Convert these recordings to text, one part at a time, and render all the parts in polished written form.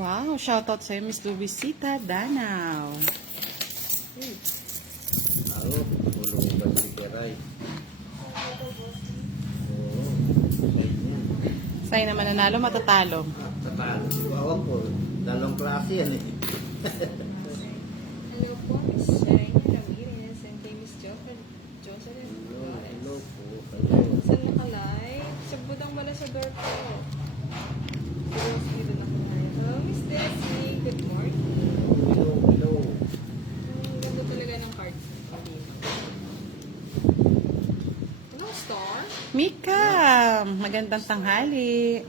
Wow, shoutout sa'yo, Miss Luisita Danaw. Ako, tulong ba si Keray? Oo, sa inyo. Sa'yo naman nanalo, matatalo. Tatalo. Ako po, dalawang klase yan eh. Hello po, Miss Shireen Ramirez and kay Miss Jocelyn. Hello po, hello. Saan nakalive? Sa Budang Malasador po. Siguro dito na kumain. Hello, Miss Desi. Good morning. Hello. Ang ganda talaga ng cards. Hello, Star. Mika, magandang tanghali.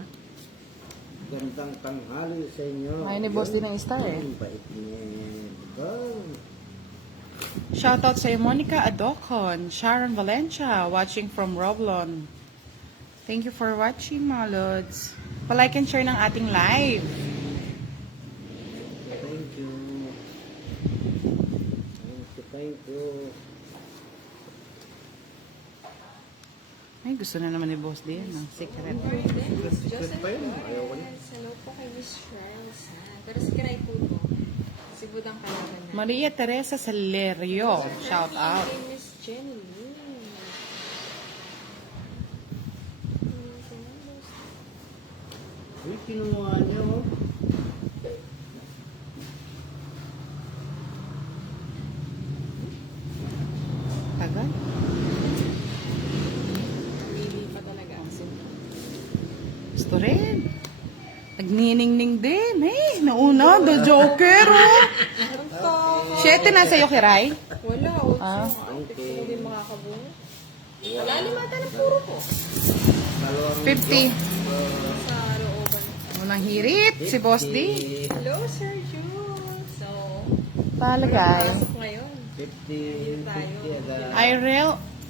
Gandang tanghali sa inyo. Ay, ni boss din ang star eh. Ang bait niya. Diba? Shoutout sa'yo, Monica Adocon, Sharon Valencia, watching from Roblon. Thank you for watching, mga lods. Palike and share ng ating live. Thank you. Thank you. Ay, gusto na naman ni boss din ng secret. Good morning din, Miss Secret pa yun. Jocelyn. Ayaw ko na. Hello po kay Miss Shriles. Pero si Kiray po po. Si Budang Kalaban na. Maria Teresa Salerio, shout out. Kay Miss Jenny Lee. Uy, kinuha niyo. Oh. Tagal. Pili pa talaga. Gusto rin. Nagniningning din. Eh, nauna, the Joker, oh. Ang tawa. 7 na sa'yo, Kiray. Wala, 8. Ah. Ate ko ko din makakabuo. Wala, limata ng puro ko. Dalawang 50. Sa looban. Unang hirit, si Boss D. Hello, Sir Jules. So, Talaga, eh. pasok ngayon. 50.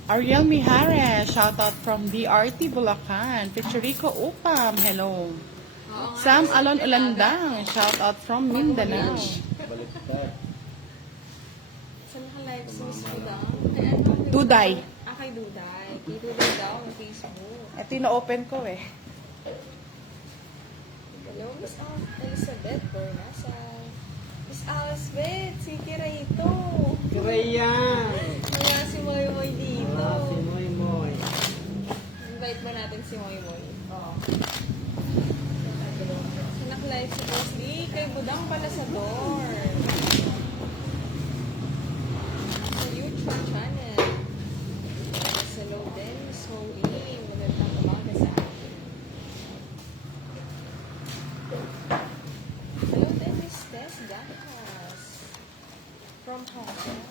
Ariel Mijares, shoutout from DRT Bulacan. Pichurico Upam, hello. Oo nga. Sam Alon Ulandang, shoutout from Mindanao. Baliktad. Saan naka-live si Miss Budang? Kay ano? Duday. Kay Duday. Kay Duday daw sa Facebook. Ito yung na-open ko eh. Hello, Miss Elizabeth Bornasa. Miss Elizabeth, si Kirayito. Kirayan! Kaya si Moy Moy dito. Si Moy Moy. Invite ba natin si Moy Moy? Oo. So, naka-live si Boss D. Kay Budang pala sa door. Sa YouTube channel. Hello din, Miss Moe. Magandang umaga sa akin. Hello din, Miss Tess Gatas. From Hong Kong.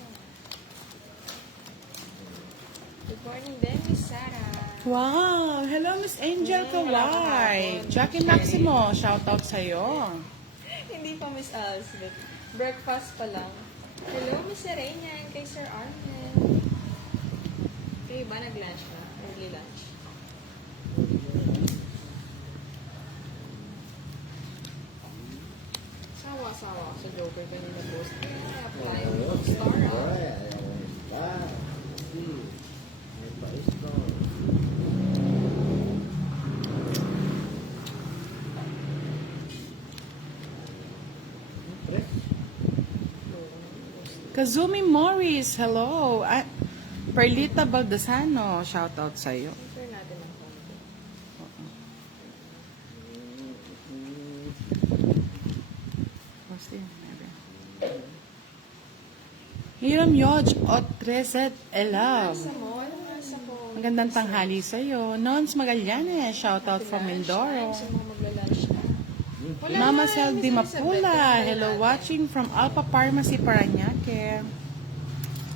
Good morning din, Miss Sarah. Wow! Hello, Miss Angel Kawai. Jackie Maximo, shoutout sa'yo. Hindi pa Miss Elizabeth. Breakfast pa lang. Hello, Miss Serena, and kay Sir Armen. Kayo ba nag-lunch na? Early lunch? Sawa-sawa sa Joker kanina post. Apply yung star ah. May pa-star. Kazumi Morris, hello. Perlita Baldasano, shoutout sa'yo. Enter natin ang konti. Hiram Yodge, Otreset Elab. Sa mall, sa mall. Magandang tanghali sa'yo. Nons Magallanes, shoutout from Mindoro. Sa mga magla-lunch na. Wala Mama nga, Sel Miss Di Elizabeth, Mapula, wala hello natin. watching from Alpha Pharmacy, Paranaque.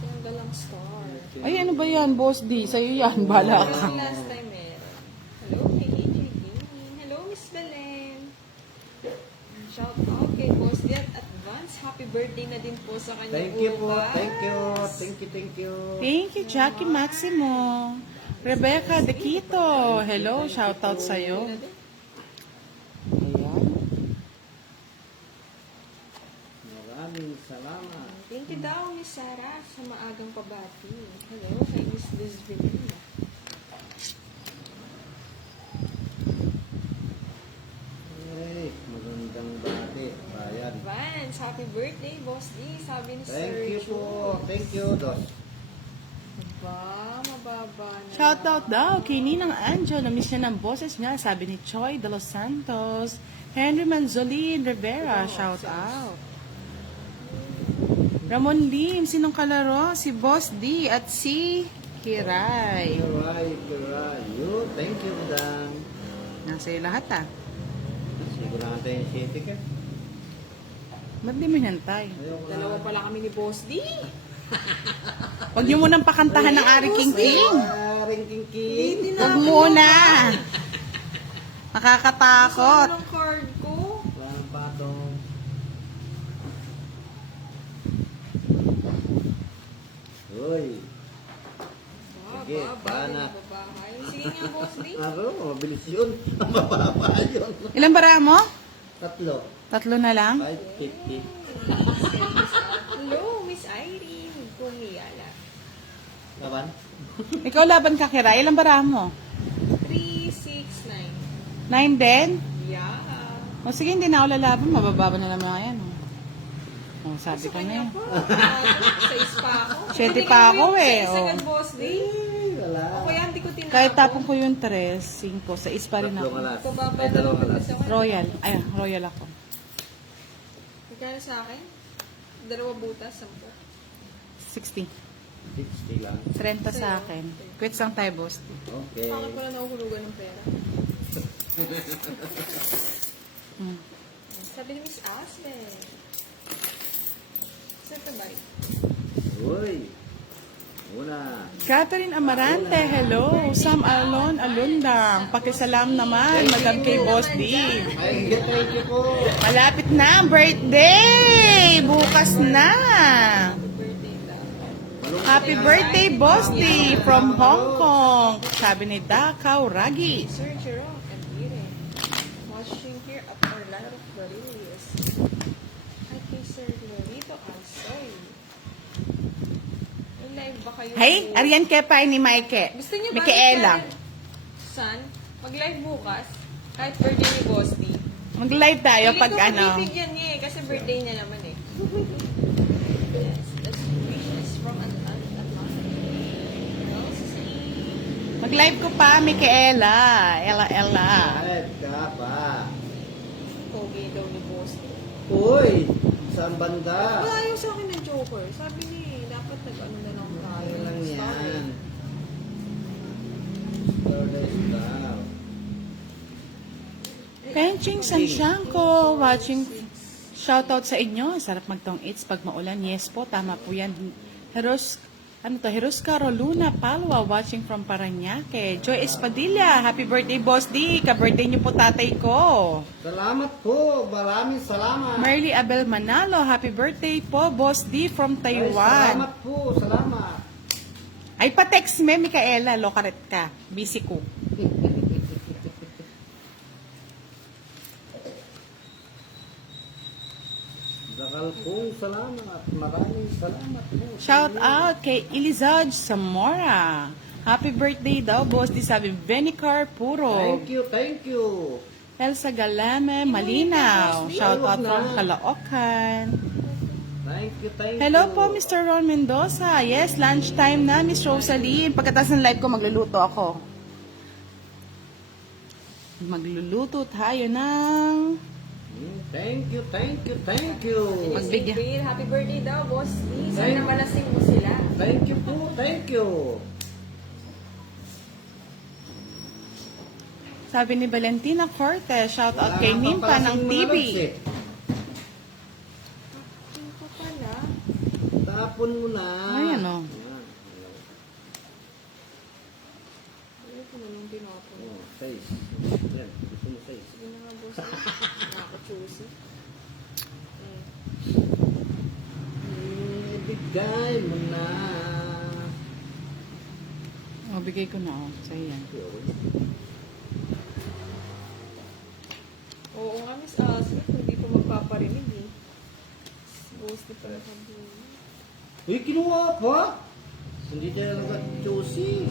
Yung dalang star. Ay, ano ba yan, Boss D? Sa'yo yan, bala ka. Yung last time meron. Hello, kay AJ Gaming. Hello, Miss Belen. Shout out kay Boss D at advance. Happy birthday na din po sa kanyang Thank you po. bukas. Thank you. Thank you. Thank you, Jackie Maximo. Rebecca De Quito, hello, shoutout sa'yo. Ayan. Maraming salamat. Thank you daw, Miss Sarah, sa maagang pabati. Hello, kay Miss Liz Vinilla. Ay, magandang bati. happy birthday, Boss D. Sabi ni Sir Thank you po. Thank you, Dos. Mababa na. Shoutout daw kay Ninang Anjo. Na-miss niya ng boses niya. Sabi ni Choi de los Santos. Henry Manzolin Rivera. Shoutout. Ramon Lim. Sinong kalaro? Si Boss D at si Kiray. Alright. You, thank you, madam. Nasa iyo lahat ah. Siguro natin yung city ka. Ba't di mo hinantay? Ayoko na. Dalawa pala kami ni Boss D. Huwag niyo munang pakantahan ng Ari King King. Aring king. Huwag muna. Nakakatakot. Ang card ko. Wala ng patong. Uy. Sige, panak. Babahay. Sige nga, Boss D. Ako, mabilis yun. Mababa yun. Ilan bara mo? 3. 3 na lang? 550. Hello, Miss Irene. Pumiyala. Laban? Ikaw laban ka, Kiray. Ilan bara mo? 369. 9 din? Yeah. O sige, hindi na ako lalaban. Mabababa na naman yan. O, sabi ko na yun. Sa ispa ako. 7 pa ako eh. Sa Oh. second Boss D. Wala. O kaya hindi ko tinapon. Kahit tapong ko yung 3, 5, sa is pa rin Tatlong ako. alas. Pababa Ay, na dalawang naman alas. sa kanya. Royal. Ay, royal ako. Magkano sa akin? 2 butas, 10. 60. 60 lang. 30 sa akin. Quits lang tayo, boss. Okay. Bakit pala nakuhulugan ng pera? Hmm. Sabi ni Miss Aslen. Saan ka ba? Uy. Una. Catherine Amarante, hello. Sam Alon Alundang. Pakisalam naman, Madam kay Boss D. Ay, thank you po. Malapit na ang birthday! Bukas na! Birthday lang. Happy birthday, Boss D, from Hong Kong. Sabi ni Dakao Ragi. Sir Jerome Aguirre. Watching here at Orlando, Flores. Hi kay Sir Lorito Ansoy. May live ba kayo? Hey, Arian Kepay ni Maike. Gusto niyo ba? Micaela. San? Mag-live bukas? Kahit birthday ni Boss D. Mag-live tayo pag Feeling ko ano. mabibigyan niya eh, kasi birthday niya naman eh. Yes, that's wishes from Atlantic. Rosie. Mag-live ko pa, Micaela. Ella. Kahit ka pa. Pogi daw ni Boss D. Uy. Saan banda? Wala yung sa akin ng Joker. Sabi niya dapat nag-ano na lang tayo. Ayun lang Story. yan. Stardust Star. Penching Sanshanko, watching. Shoutout sa inyo. Sarap magtong eats pag maulan. Yes po, tama po yan. Heruska Roluna Palwa, watching from Paranaque. Joy Espadilla, happy birthday, Boss D. Ka-birthday niyo po tatay ko. Salamat po. Maraming salamat. Marley Abel Manalo, happy birthday po, Boss D from Ay, Taiwan. salamat po. Salamat. Ay, pa-text me, Micaela. Lokaret ka. Busy ko. Dakal pong salamat. Maraming salamat po. Shout out kay Elizad Zamora. Happy birthday daw, Boss D. Sabi, Benicar Puro. Thank you, thank you. Elsa Galame, Malinaw. Shout out from Caloocan. Thank you, thank you. Hello po, Mr. Ron Mendoza. Yes, lunchtime na, Miss Rosaline. Pagkatapos ng live ko, magluluto ako. Magluluto tayo ng... Thank you, thank you, thank you. Magbigyan. April, happy birthday daw, Boss D. Thank- Sana malasing mo sila. Thank you po, thank you. Sabi ni Valentina Cortez, shout out Wala kay nga Nimpa papalasing ng mga TV. lods eh. Yung pa pala. Tapon mo na. Ayan o. Ano ko na nung tinapon? Oh, size. Yan, gusto mo size. Sige na nga, Boss D. Nakaka-choosy. Ibigay mo na. O, bigay ko na o. Sa'yo yan. Oo nga, Miss Ashley, hindi pa magpaparinig eh. Boss D pa nakabuhay. Uy, kinuha pa? Hindi tayo nag-choosy.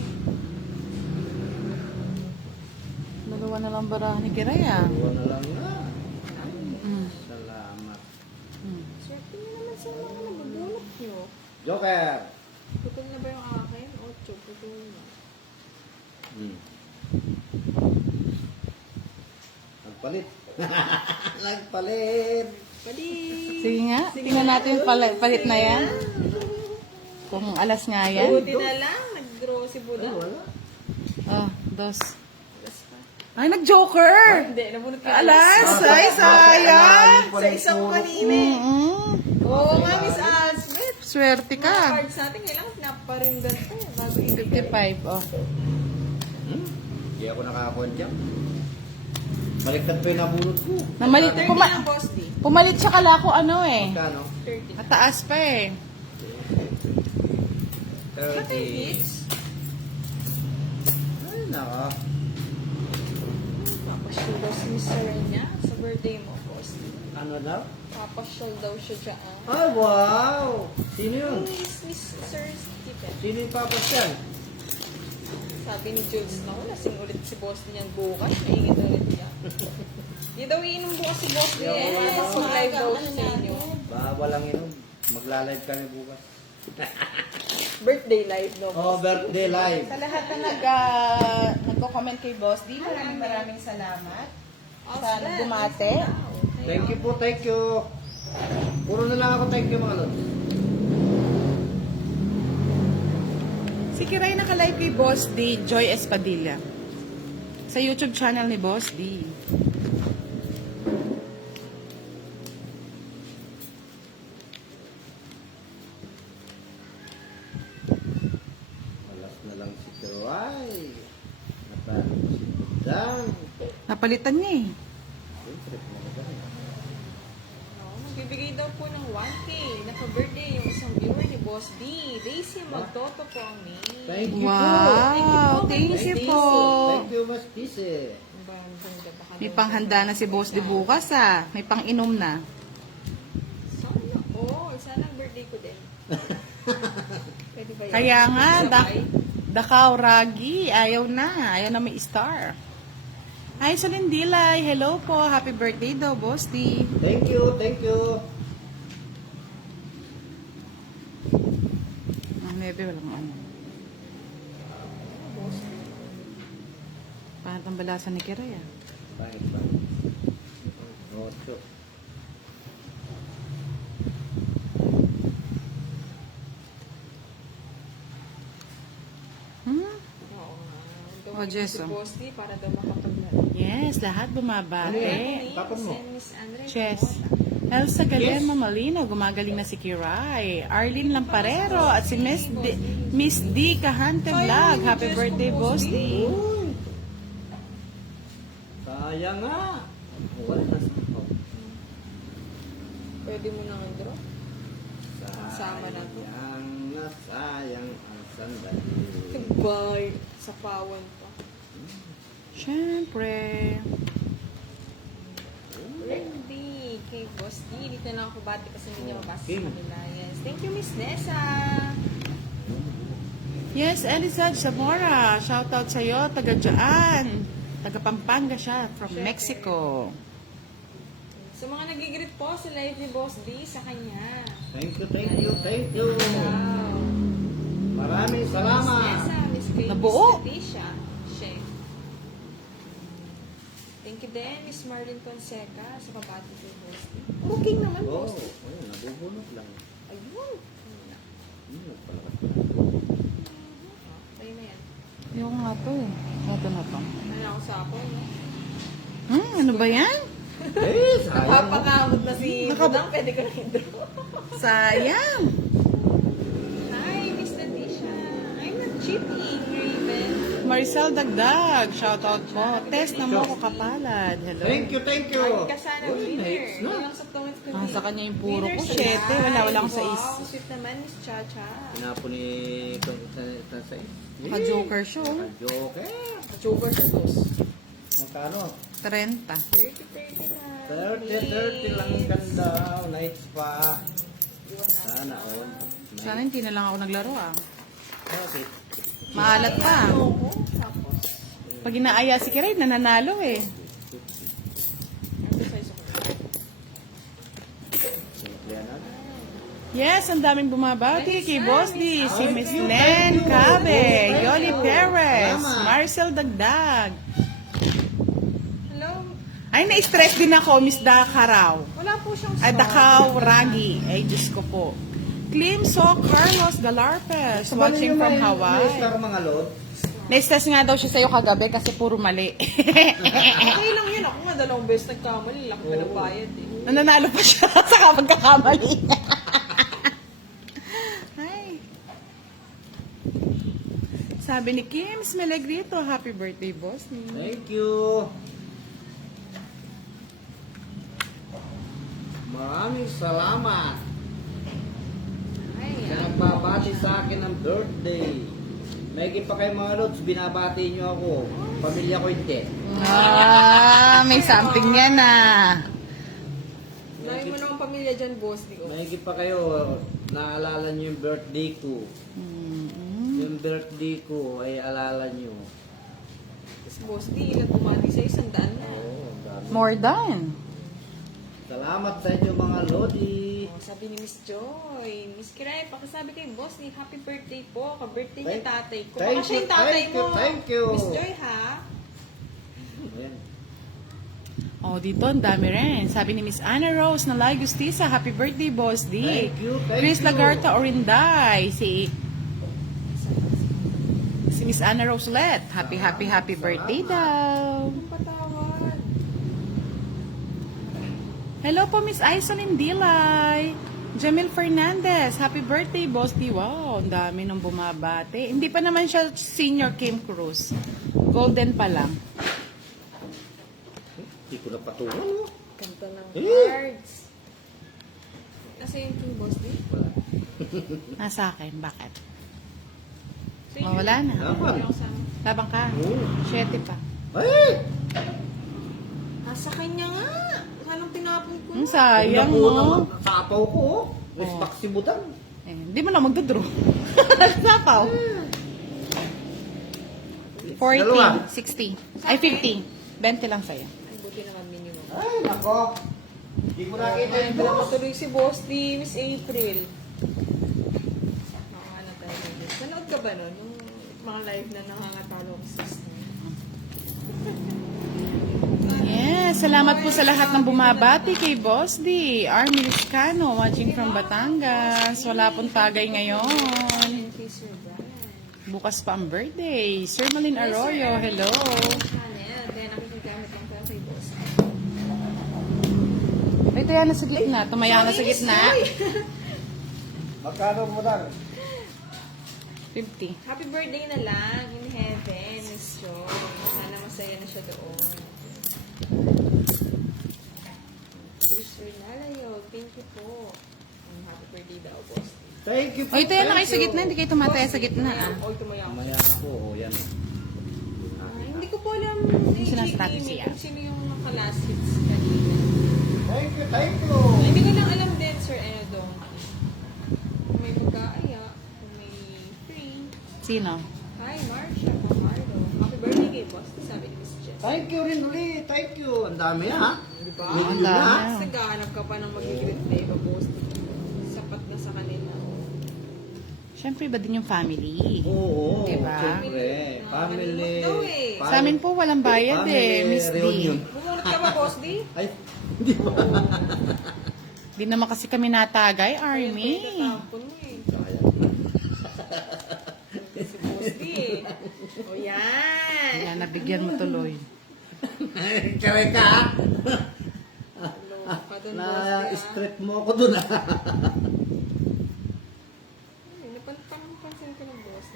Dalawa na lang barahan ni Kiray ah. Kuha na lang na. Mm. Salamat. Mm. Sir Yo. Joker. Putol na ba yung akin? 8, putol na. Hmm. Nagpalit. Nagpalit. Pali! Sige nga, tingnan natin yung palit na yan. Kung alas nga yan. Buti na lang, nag-grow si Buda. Ay, wala. Oh, dos. Alas pa. Ay, nag-joker! Hindi, nabunot ka. Alas! Ay, sayang! Sa isang kanina. Oo nga, Miss Alsbeth. Swerte Mga ka. cards natin, kailangan pinaparindan ko. Bago ibigay. 55, oh. Hindi ako nakakuha dyan. Baliktad pa yung nabunot ko. Namalit, 30 lang, Boss D. pumalit siya kala ko ano eh. Magkano? 30. Mataas pa eh. 30. Hits. Ay, naka. Papasyal daw si Miss Serena sa birthday mo, Boss D. Ano daw? Papasyal daw siya dyan. Ay, wow! Sino yun? Who is Miss Sir Stephen? Sino yung papas yan? Sabi ni Jules, naku, lasing ulit si Boss D yan bukas. Maingit ulit yan. Hindi daw iinom bukas si Boss D eh. Mas mag-live daw siya sa inyo. Walang inom. Magla-live kami bukas. Birthday live daw. Oh, birthday live. Sa lahat na nagko-comment kay Boss D, maraming salamat. Sa nagbumate. Thank you po, thank you. Puro na lang ako thank you mga lods. Si Kiray naka-live kay Boss D, Joy Espadilla. Sa YouTube channel ni Boss D. Alas na lang si Kiroy. Natalo si Budang. Napalitan niya eh. Siyempre, kumagay. Magbibigay daw po ng 1K. Naka-birthday yung isang viewer ni Boss D. Daisy Magtoto po ang name. Thank you po. Wow, thank you po. Thank you, Mas Pise. Ang ganda, baka May daw- panghanda na si Boss D bukas ah. May pang-inom na. Sana all. Sana ang birthday ko din. Pwede ba yun? Kaya nga, Sabay? Dakaw Ragi, ayaw na may star. Hi, Solindilay. Hello po. Happy birthday daw, Boss D. Thank you, thank you. Maybe walang ano. Boss D. Parang tambalasan ni Kiray ah. Bye, bye. Ocho. Hmm? Oo nga. Daw Oh, si Jeso. Boss D para daw makapaglaro. Yes, lahat Ano bumabate. yan? Tapon mo. Miss Andre Chess. Mota. Elsa Galema Malino, gumagaling na si Kiray. Arlene Lamparero at si Miss D Kahante Vlog. Happy birthday, Boss D. Uy! Sayang nga. Wala na sa Pwede mo nang draw. Sama na to. Sayang na sayang ang sandali. Goodbye. Sa pawan pa. Siyempre. Ready. Kay Boss D. Dito na ako bati kasi hindi niya mabasa sa King. kanila. Yes. Thank you, Miss Nessa. Yes, Elisad Zamora. Shoutout sa'yo, taga dyan. Taga Pampanga siya, from Mexico. Sa mga nagigreet po sa live ni Boss D sa kanya. Thank you, thank you, thank you. Wow. Maraming Miss salamat. Nessa, Miss Kay, Nabuo. Miss Leticia. Siya. Thank you din, Miss Marlene Fonseca sa kabati kay Boss D. Booking naman, Oh, Boss D. ayun, nabubunot lang. Ayun. Nagpalakas. Tayo na yan. Yung nga to eh. Ito na to. Ano ako sa ako, no? Ano ba yan? Eh, sayang. Napapakamot na si Budang, pwede ko na i-draw. Sayang. Hi, Miss Leticia. I'm not cheating, Raven. Maricel Dagdag. Shoutout po. Test na mo ko kapalad. Hello. Thank you, thank you. Ay, ka sana Uy, winner. next, no? Walang sa tuwins ko Ah, din. sa kanya yung puro ko. Winner siya. 7. Wala akong 6. Wow, sweet naman, Miss Chacha. Pinapo ni sa Naka-joker siya. oh. Joker. Joker sa dos. Magkano? 30. 30 na. 30 lang ganda. Nights pa. Sana all. Sana hindi na lang ako naglaro ah. Okay. Maalat pa. Ako, tapos. Pag inaaya si Kiray, nananalo eh. Ito sa isa ko. Simple yan. Yes, ang daming bumabati kay Boss D. Si Thank Miss you, Len thank you, Cabe, thank you. Yoli Perez, Salamat. Marcel Dagdag. Hello? Ay, na-stress din ako, Miss Dakaraw. Wala po siyang Ay, Dakaw Ragi. Ay, Diyos ko po. Climso Carlos Galarpes, watching from Hawaii. May mga load. Na-stress nga daw siya sa'yo kagabi kasi puro mali. Okay lang yun. Ako nga dalawang beses nagkamali. Laki na ng bayad eh. Nananalo pa siya sa pagkakamali. Ay. Sabi ni Kim Smelegrito, happy birthday, boss. Thank you. Maraming salamat. Ay, Sa nagbabati sa akin ng birthday. May pa kayo mga lods, binabati nyo ako. Pamilya ko hindi. Ah, may something yan ah. Dahil mo naman pamilya dyan, boss. Di ko. May pa kayo, naalala nyo yung birthday ko. Yung birthday ko ay alala nyo. Tapos, boss, di ilan bumati sa 100 na. Oo, ang dami. More than. Salamat sa inyo mga lodi. Oh, sabi ni Miss Joy, Miss Kiray, pakisabi kay boss ni happy birthday po. Ka-birthday ni Thank- tatay ko. thank Baka siya yung you, tatay thank you, mo. thank you. Miss Joy, ha? Ayan. Oh, dito, ang dami rin. Sabi ni Miss Anna Rose na Lai Justiza, happy birthday, boss D. Thank you, thank Chris you. Lagarta Orinday, si Miss Anna Rose ulit. Happy birthday daw. Anong patawad? Hello po, Miss Aisalyn Dilay. Jamil Fernandez, happy birthday, Boss D. Wow, ang dami nang bumabate. Hindi pa naman siya senior Kim Cruz. Golden pa lang. Hindi ko napatungan, no? Kanta ng Eh. cards. Kasi yung king boss di? Wala. Nasa akin, bakit? So, Oh, wala na. Dapat. Labang ka. Oo. 7 pa. Ay! Nasa kanya nga. Anong tinapon ko? Sayang Unang-unang mo. Sa apaw ko, oh. Respect si Budang. Eh, hindi mo na magdodraw. Sapaw. 40, Dalawa. 60. Ay, 50. 20 lang sa'yo. Ay, buti naman minimum. Ay, nako. Hindi ko nakita Ay, yung wala boss. matuloy si boss di Miss April. Ano tayo dito? Manood ka ba nun? Yung mga live na nangangatalo ko sis. Yes, salamat po sa lahat ng bumabati kay Boss D. Army Liscano, watching from Batangas. Wala pong tagay ngayon. In case you're Brian. Bukas pa ang birthday. Sir Malin Arroyo, hello. Channel. Then, nakikigamit lang pala kay boss. Ito yan na sa gitna. Tumaya na sa gitna. Magkano Budang? 50. Happy birthday na lang in heaven, Miss Joy. Sana masaya na siya doon. Sir Nalayo, thank you po. Happy birthday daw, boss. Thank you po. O, ito yan na thank kayo sa you. gitna. Hindi kayo tumataya sa gitna. Ah. Oy, tumaya ako. Mamaya ako, oh, yan. Ay, hindi ko po alam, Yung AJ sinasabi Amy, siya. kung sino yung naka-last hits kanina. Thank you, thank you. Ay, hindi ko lang alam din, Sir Edo. Kung may mag-aaya, kung may free. Sino? Hi, Marcia, Camardo. Happy birthday kay boss. Sabi ni Miss Jess. Thank you rin ulit. Thank you. Ang dami ha. Diba? Million Ang dami. na. Kasi naghahanap ka pa ng mag-greet day pa boss. Sapat na sa kanila. Siyempre, iba din yung family. Oo. Diba? Siyempre. Family. Daw eh. Sa amin po, walang bayad eh, Miss D. reunion. Bumunot ka ba, boss D? Ay, hindi ba? Di naman kasi kami natagay, Army. Tampon mo eh. Si boss D eh. O yan. Yan, nabigyan mo tuloy. Kaya ka ha? Loka doon, boss D. ah. Na-strip mo ako dun ha? Ay, napansin ko ng boss D.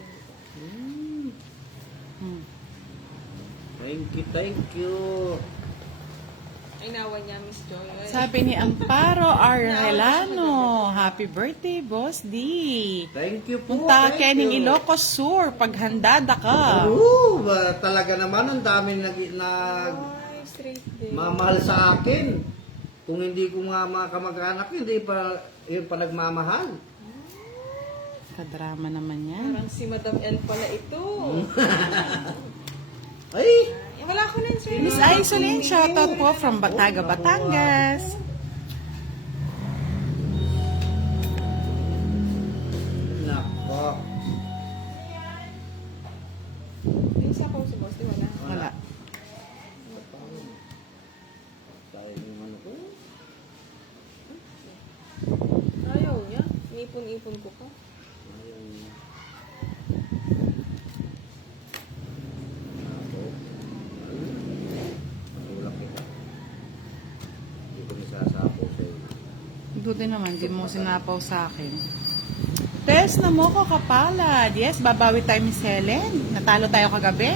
Hmm. Thank you, thank you. Ay, nawa niya, Miss Joy. Ay, Sabi ni Amparo Arhelano, happy birthday, Boss D. Thank you po. Punta thank kening you. Ilocos Sur, paghandada ka. Oo, talaga naman ang dami nag Ay, straight day. mamahal sa akin. Kung hindi ko nga mga kamag-anak, hindi pa yung pa nagmamahal. Kadrama naman yan. Parang si Madam L pala ito. Ay! Eh, wala ko na yun, sir. Miss Aiselin, shoutout po from Bataga, Batangas. Yung sapaw sa boss, di wala. Wala. Sayang yung ano ko. Ayaw niya. Ipon-ipon ko pa. Ayaw niya. Ako. Matulak kita. Hindi ko nisasapo sa iyo. Buti naman, di mo sinapaw sa akin. Tess na mo ko kapalad. Yes, babawi tayo, Miss Helen. Natalo tayo kagabi.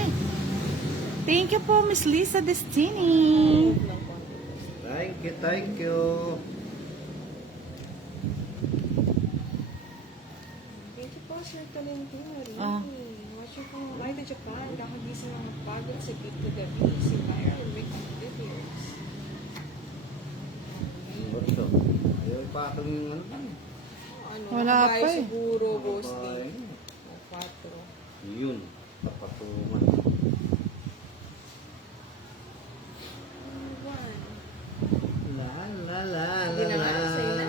Thank you po, Miss Lisa Destiny. Move lang konti. Thank you, thank you. Thank you po, Sir Tolentino. Really. Ah. Watching from Hawaii to Japan. Kakagising ng pagod sa gate to gabi. Si Viral Rick and Videos. Basta. Ayaw ipatong yung ano. Ano? Wala babae pa eh. siguro, boss. Babae. O, 4. Yun. Papatungan. La la la Hindi la na nga, la. sa'yo na.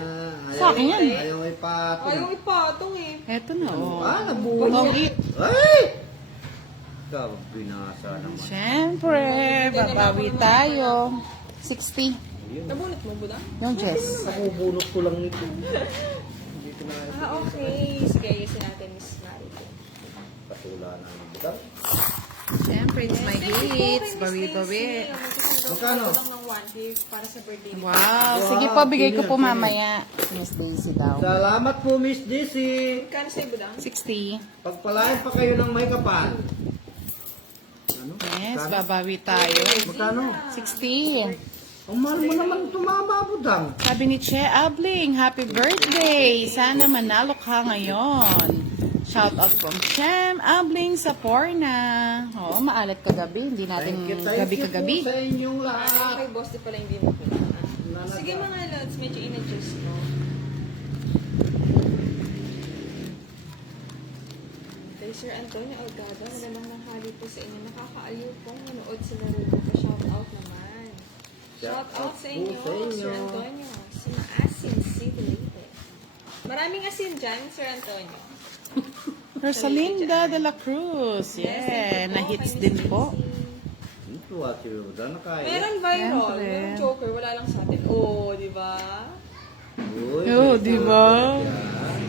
Sa akin yan. Ayaw ipatong. Ayaw ipatong eh. Eto na, oh. Nabulong. Don't eat. Ay! Ikaw, binasa naman. Siyempre, babawi tayo. 60. Ayun. Nabunot mo, Buda? Yung Jess. Nakubunot ko lang nito. Hindi ko na Okay. Sige, ayusin natin, Miss Marito. patula na ng butang. Siyempre, it's my hits. Bawi-bawi. Magkano? Magkano? ng 1K para sa birthday. Wow. Sige po, bigay ko po mamaya. Miss Daisy daw. Salamat po, Miss Dizzy. Magkano sa'yo, Budang? 60. Pagpalain pa kayo ng may kapal. Ano? Yes, Magkano? babawi tayo. Magkano? 60. Ang mahal mo naman tumama, budang. Sabi ni Che Abling, happy birthday! Sana manalo ka ngayon. Shout out from Chem Abling sa Porna. Oo, maalat kagabi. Hindi natin Thank you gabi-kagabi. po sa inyong lahat. Kay boss, di pala hindi mo kailangan. Sige mga lods, medyo in-adjust ko. Kay Sir Antonio Algado, malamang nanghali po sa inyo. Nakakaaliw pong manood sila rin po. Shout out naman. Shout out sa inyo, Sir Antonio. Sa Maasin City Leyte. Maraming asin dyan, Sir Antonio. Rosalinda de la Cruz. Yes, Yeah, thank you po na-hits kay din Miss po. Daisy. Ito at si budang nakaya. Meron viral, Siyempre. merong joker, wala lang sa atin. Oo, di ba? Uy, Oo, di ba? yan.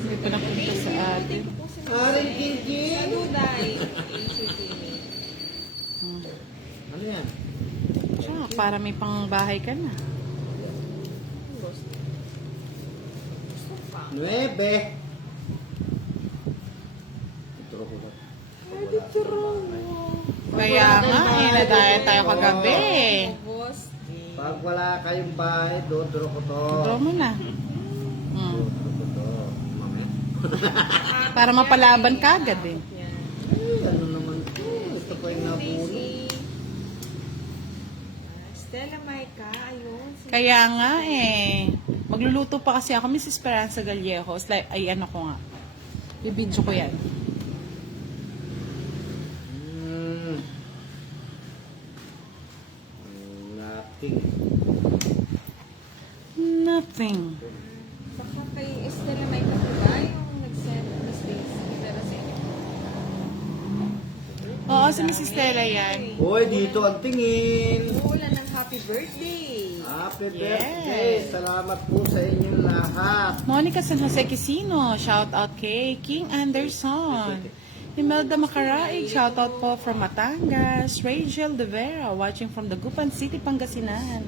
Hindi pa napunta sa atin. Thank you po sa Aring Gigi. Sa Duday. ACTV. Ano yan? Tsaka, para may pangbahay ka na. Gusto pa. 9. Ito ko ba? Kaya nga, nadaya tayo kagabi. Boss. Pag wala kayong bahay, dodro ko to. Draw mo na. Dodro ko to. Mami. Para mapalaban ka agad eh. Yan. Ay, ano naman to? Ito pa yung nabulong. Daisy. Stella Maika, ayun. Kaya nga eh. Magluluto pa kasi ako, Miss Esperanza Gallejos. Like, ay ano ko nga. Bibidyo ko yan. Nothing. Nothing. Baka kay Stella Maika po ba yung nag-send Miss Daisy? Pero sa inyo. Oo, si Miss Estela yan. Hoy, dito ang tingin. Uulan ng happy birthday. Happy Yes. birthday. Salamat po sa inyong lahat. Monica San Jose Quisino, shout out kay King Anderson. Imelda Macaraig, shout out po from Batangas. Rachel De Vera, watching from Dagupan City, Pangasinan.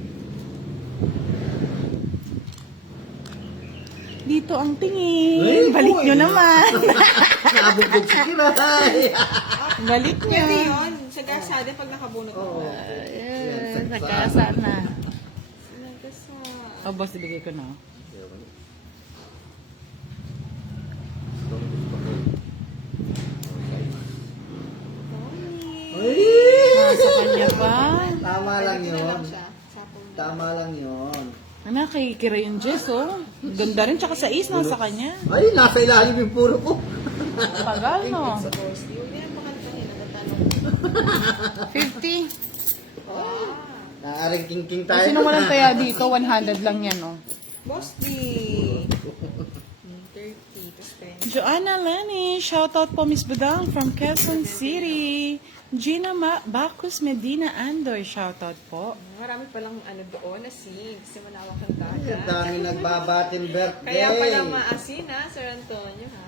Dito ang tingin. Ay, Balik boy. nyo naman. Nabugbog si Kiray. Balik nyo. Pwede yun. Sa gasada pag nakabunot Oo. mo. Ayan, nagkasaan na. Nagkasa. Oh, boss, ibigay ko na. Ay! Nasa kanya pa. Tama lang Pwede na lang yun. siya. Sapong. Tama lang yun. Ano, kay Kira yung Jess, oh. Ganda rin, tsaka sa is, nasa kanya. Ay, nasa ilalim yung puro ko. Tagal, no? Sa boss. Huwag niya pakantahin. Natatanong. 50. Wow. Naaring king-king Kung tayo. sino walang taya dito, 100 lang yan, oh. Boss D. 30. Tapos 20. Joanna Lenny, shoutout po Miss Budang from Quezon City. Gina Bacus Medina Andoy, shoutout po. Marami palang doon asin. Kasi malawak ang Ang dagat. dami nagbabating birthday. Kaya pala maasin ha, Sir Antonio ha.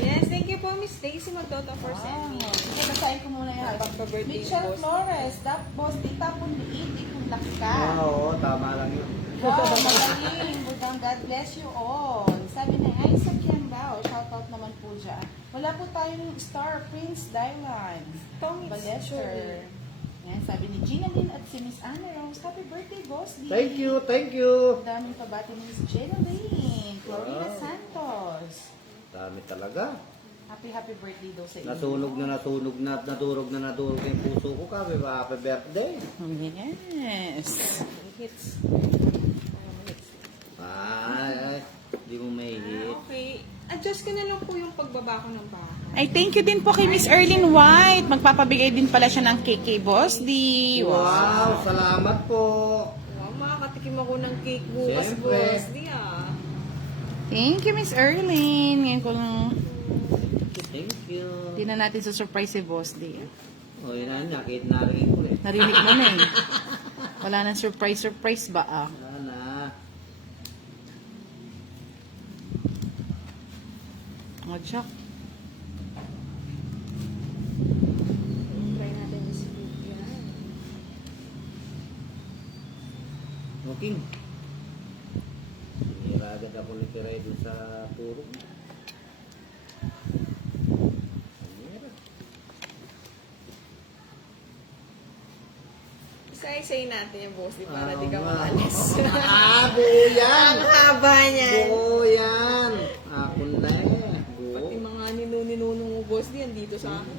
Yes, thank you po Miss Stacy Magdota for sending. Basahin ko muna yan. Pagka-birthday Mitchell boss. Flores, tapos itapon liit, ikong laki ka. Oo, tama lang yun. Wow, magaling. Budang, God bless you all. Sabi ni Isaac Kiambao, shoutout naman po dyan. Wala po tayong star, Prince Dylan. Tong it's Balester. Yan, sabi ni Gina Lynn at si Miss Anna Rose, happy birthday, Boss D. Thank you, thank you. Ang daming pabati ni Miss Gina Lynn, Florina Wow. Santos. Dami talaga. Happy birthday daw sa inyo. Naturog na naturog yung puso ko kami. Happy birthday. Yes. hits. Ay, di mo may hit. Okay. Adjust ko na lang po yung pagbaba ko ng bahay. Ay, thank you din po kay Miss Erlyn White. Magpapabigay din pala siya ng cake kay Boss D. Wow, salamat po. Wow, makakatikim ako ng cake bukas, Siyempre. boss. Di ah. Thank you, Miss Erlyn. Ngayon ko lang, Thank you. di na natin susurprise si Boss D. O, yun na, nakita narinig ko eh. Narinig mo na eh. Wala nang surprise ba ah? Wala na. Oh, Jack. Try natin yung speed yan. Okay. Sinira agad ako ni Kiray dun sa turok. Sinira. Isa-isayin natin yung boss, di para Oo di ka nga. makalis. Buo yan! Ang haba niyan. Buo yan! Ako na eh. Pati Buo. mga ninunong mo, boss, di yan dito sa akin.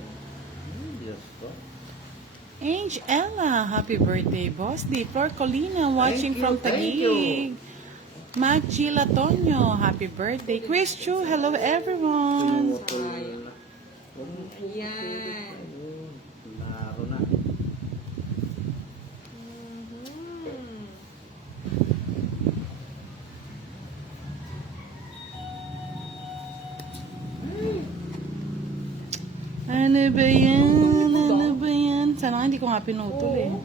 Diyos ko. Age Ella, happy birthday, Boss D. Flor Colina, watching Thank you, from thank Taguig. Mac Gila Tonyo, happy birthday. Chris Chu, hello everyone. Tumutol na. Yan. Laro na. Mhm. Ano ba yan? Ano ba yan? Sana nga hindi ko nga pinutol eh. Oo.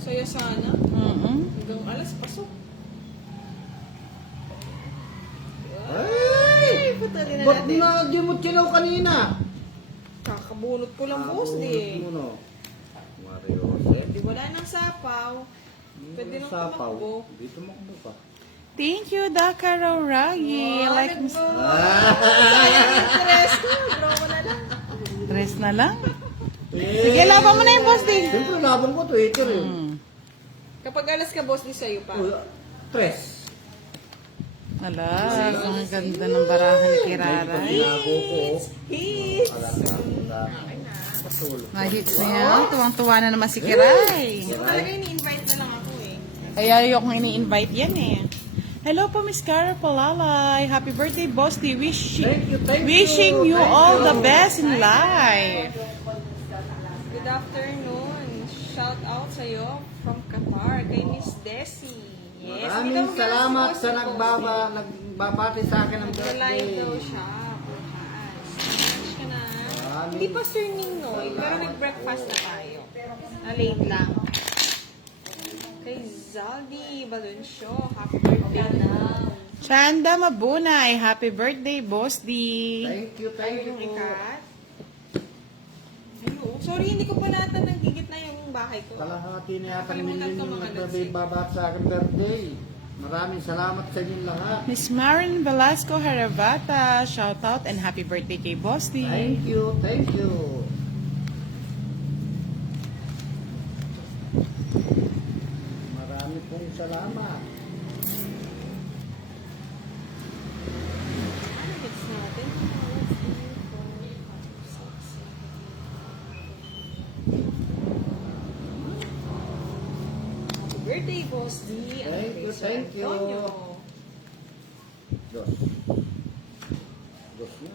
Saya sana. Mm-mm. Hanggang alas, pasok. Ay! Putulin na Ba't natin. na di mo tinaw kanina? Kakabunot ko lang, boss, di. Mo no. Mario Jose. Di wala nang sapaw. Pwede nang tumakbo. Dito makbo pa. Thank you, Daka Rauragi. Oh, Like, sayang yung stress ko. Draw mo na lang. dress na lang. Sige, laban mo na yung Boss D. Siyempre, laban ko Twitter eh. Hmm. Kapag alas ka, boss, di sa'yo pa. Tres. Ala, ang ganda ng barahan ni Kirara. Tinago ko. Hits! Patulog. Mahits na yan. Tuwang-tuwa na naman si Kiray. Talaga ini-invite na lang ako eh. Kaya ayokong ini-invite yan eh. Hello po, Miss Cara Palalay. Happy birthday, Boss D. Thank you, thank you. Wishing you Thank all you. the best in life. Good afternoon. Shout out sa'yo from Qatar kay Miss Desi. Yes, Maraming salamat sa nagbabati sa akin ng Nag-live daw birthday. siya. Bukas. Lunch ka na. Maraming- Hindi pa Sir Ninoy, pero nag-breakfast na tayo. Na late lang. Kay Zaldi Balunsyo, happy birthday na. Chanda Mabunay. Happy birthday, Boss D. Thank you, thank you. Kay Kat. Hello. Sorry, hindi ko pa nata nagigit na yung bahay ko. Kalahati na yata Kalimutan million ko yung mga nagbabat sa akin birthday. Maraming salamat sa inyo lahat. Miss Marin Velasco Haravata. Shout out and happy birthday kay Boss D. Thank you, thank you. Marami pong salamat. Hits natin. 1, 2, 3, 4, 5, 6, 7, 8. Happy birthday, Boss D. Thank you, thank you. Dos. Dos na.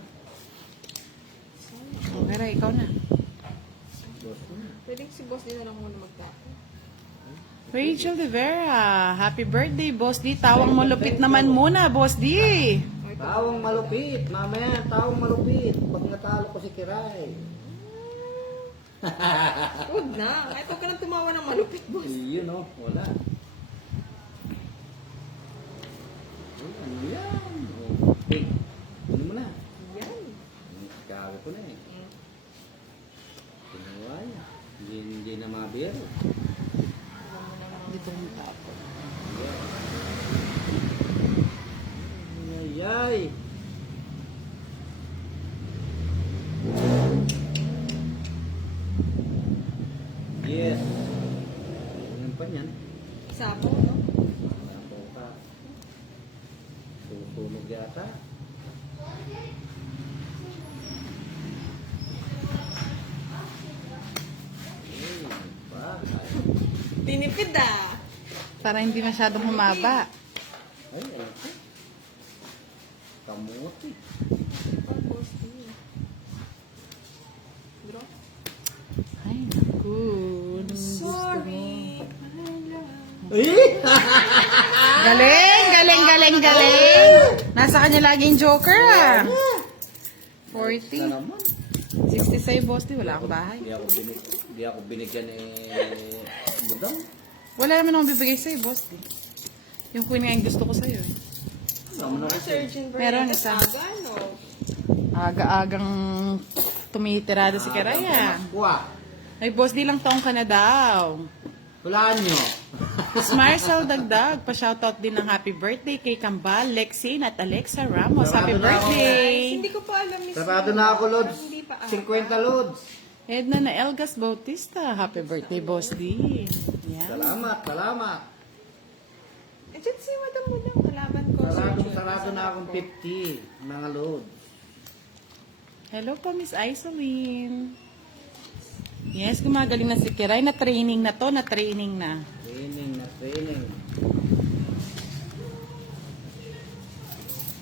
Oh, Vera, ikaw na. Dos na. Pwedeng si Boss D na lang muna magtapo. Rachel De Vera. Happy birthday, Boss D. Tawang mo lupit naman muna, Boss D. O, Tawang malupit. Mamaya, tawang malupit. Pag natalo ko si Kiray. Huwag na. Kahit huwag ka nang tumawa ng malupit, boss. Yun o, wala. Ay, ano yan? Okay. Ano mo na? Yan. Kaya ko na eh. Kinuha niya. Hindi na mabiro. Hindi ko yung tapo. Ay, ay. Yes. Ganyan pa niyan. Sapo, no? Ako ka. Tutunog yata. Ay, bakay. Tinipid ah. Para hindi masyadong humaba. Ay, ayun ko. Kamuti. Pag boss, Bro? Ay, naku. Sorry. Eh! Galing, galing, galing, galing. Nasa kanya laging joker ah. Na 40. naman. 66 boss, di wala akong bahay. Di ako binigyan budang. Wala naman akong bibigay sa'yo, boss. Yung queen nga yung gusto ko sa'yo. Naman ako. Surgeon Meron Bernadas isa. Aga, no? Aga-agang tumitirada si Karaya. Wah, Ay, boss, di lang taong ka na daw. hulaan nyo. Marcel Dagdag, pa-shoutout din ng happy birthday kay Kambal, Lexine at Alexa Ramos. Happy Sarado na ako. birthday! Hindi ko pa alam, Miss. Sarado na ako, Lods. Hindi pa. 50 Lods. Edna na Elgas Bautista, happy birthday, boss D. Yan. Salamat, salamat. Eh, dyan si Madam mo lang. Kalaban ko. Sarado na akong 50 mga Lods. Hello po, Miss Isoline. Yes, gumagaling na si Kiray. Na-training na to, na-training na. Training na training.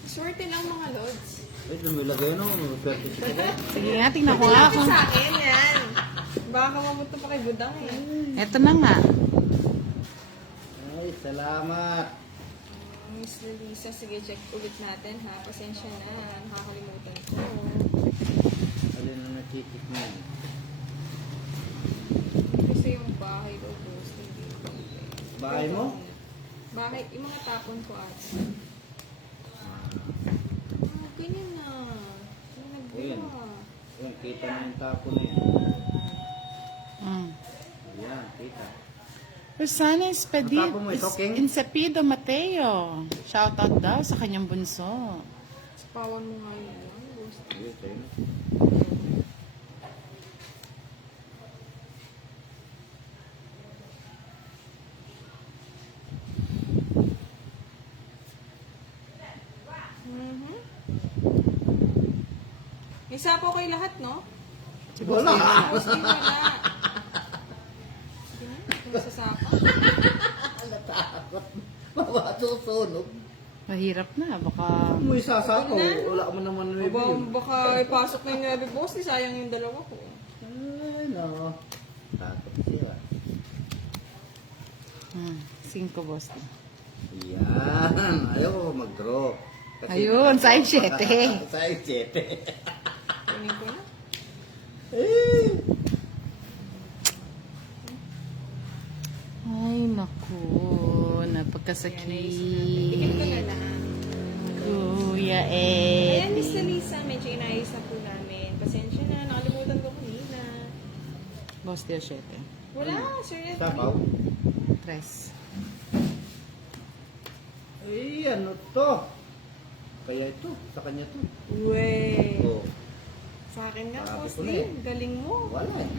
Swerte lang mga lods. Ay, lumilagay na ako. Swerte si Kiray. Sige nga, tingnan ko nga Lapit kung... sa akin yan. Baka mamunta pa kay Budang eh. Eto na nga. Ay, salamat. Miss Lisa, sige check ulit natin ha. Pasensya na. Nakakalimutan ko. Alin na natitikman. Kasi yung bahay daw boss. Hindi ko. Bahay mo? Bahay, yung mga tapon ko at. Ganyan na. Ayun. Nagbawa. Ayun, kita mo yung tapo na yan. Ayan, kita. Rosana Espedit, Ang tapo mo, ito, King? Insepido Mateo. Shoutout daw sa kanyang bunso. Sapawan mo nga yun lang, boss. Ayun, sa'yo na. Mhm. May sapo kayo lahat, no? Wala. Boss, di wala. Sige na, kung sa sapo. Natakot. Mawasusunog. Mahirap na, baka... Mo isasako. Wala mo naman may Aba, view. baka ipasok na yung 9 boss, di sayang yung dalawa ko. Ay, no. Takot siya. 5 boss. Yan. Ayaw ko mag-draw. Ayun, sign 7. Sign 7. Tingin ko na. Eh. Ay, naku. Tingin Napagkasakit. ko na lang. Kuya Ayan, Miss Eddie. Lisa, medyo inayos na po namin. Pasensya na, nakalimutan ko kanina. Boss Dio 7. Wala, Sir Edwin. Sabaw. 3. Eh, ano to? Kaya ito, sa kanya to. Uwe. Oh, Sa akin nga, Sabi boss ko na din. Galing mo. wala eh.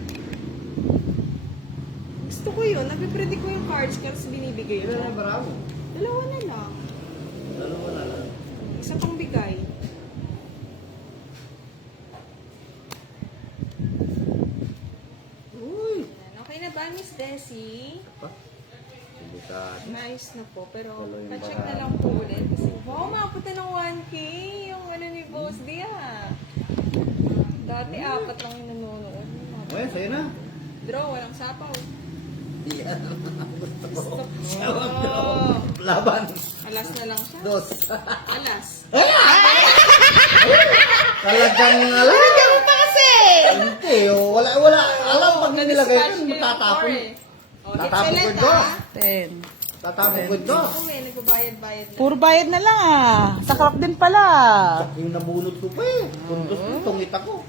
Gusto ko yun. Nagpipredict ko yung cards kasi binibigay Ilan na mo. baramo? Dalawa na lang. Dalawa na lang. Isa pang bigay. Uy. Okay na ba, Miss Desi? Pa? Delikado. Nice na po, pero Tuloy yung na-check barako. na lang po ulit. Kasi, wow, mapunta ng 1K yung ano ni Boss Dia. Dati 4 lang yung nanonood. Okay, sa'yo na. Draw, walang sapaw. Yan. Gusto ko. Oh. Laban. Alas na lang siya. Dos. Alas. Talagang alam. Ano pa kasi? Hindi, oh, wala. Alam, pag nilagay ko, Nag-scratch matatapon. kayo before eh. Oh, Tatapon ko excellent ito. ah. 10. Tatapon ko ito. Ako may nagbabayad-bayad na. Puro bayad na lang ah. Sakrap din pala. Yung nabunot ko pa eh. Kundos ko, tungit ako.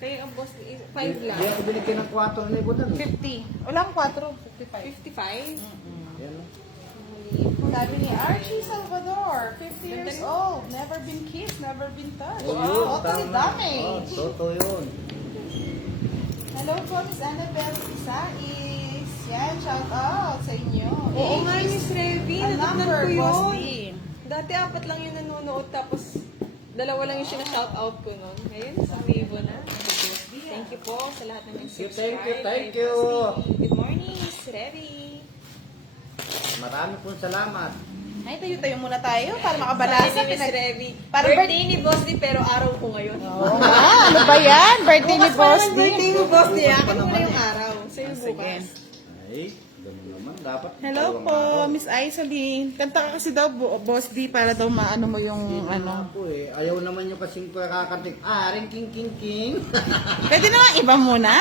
Kayo ang boss, 5 Hindi lang. ako binigyan ng 4 na ibutan. 50. Walang 4. 55. 55? Yan o. Sabi ni Archie Salvador, 50 years old, never been kissed, never been touched. Oh, Totally dami. Toto yun. Hello po, Miss Annabelle Isais. Yan, shout out sa inyo. Oo nga, Miss Revy. A Natutnan number, ko Boss yun. D. Dati 4 lang yung nanonood, tapos 2 lang yung sina-shoutout ko nun. Ngayon, sa Vivo na. Thank you po sa lahat ng nag-subscribe. Thank you. Good morning, Miss Revy. Marami pong salamat. Ay, tayo-tayo muna tayo para Sabi makabalasa. ni Miss Revy. Parang Birthday ni Boss D, pero araw ko ngayon. Ano ba yan? Birthday ni Bukas Boss pa naman D. birthday ni Boss D. Akin pa muna naman yung eh. araw. Sa'yo Sige. bukas. Ay, ganun naman. Dapat Hello dalawang po, araw. Miss Aisaline. Kanta ka kasi daw, Boss D, para daw maano mo yung Hindi ano. na po eh. Ayaw naman yung kasing kakakantik. Ring king king king. Pwede naman iba muna.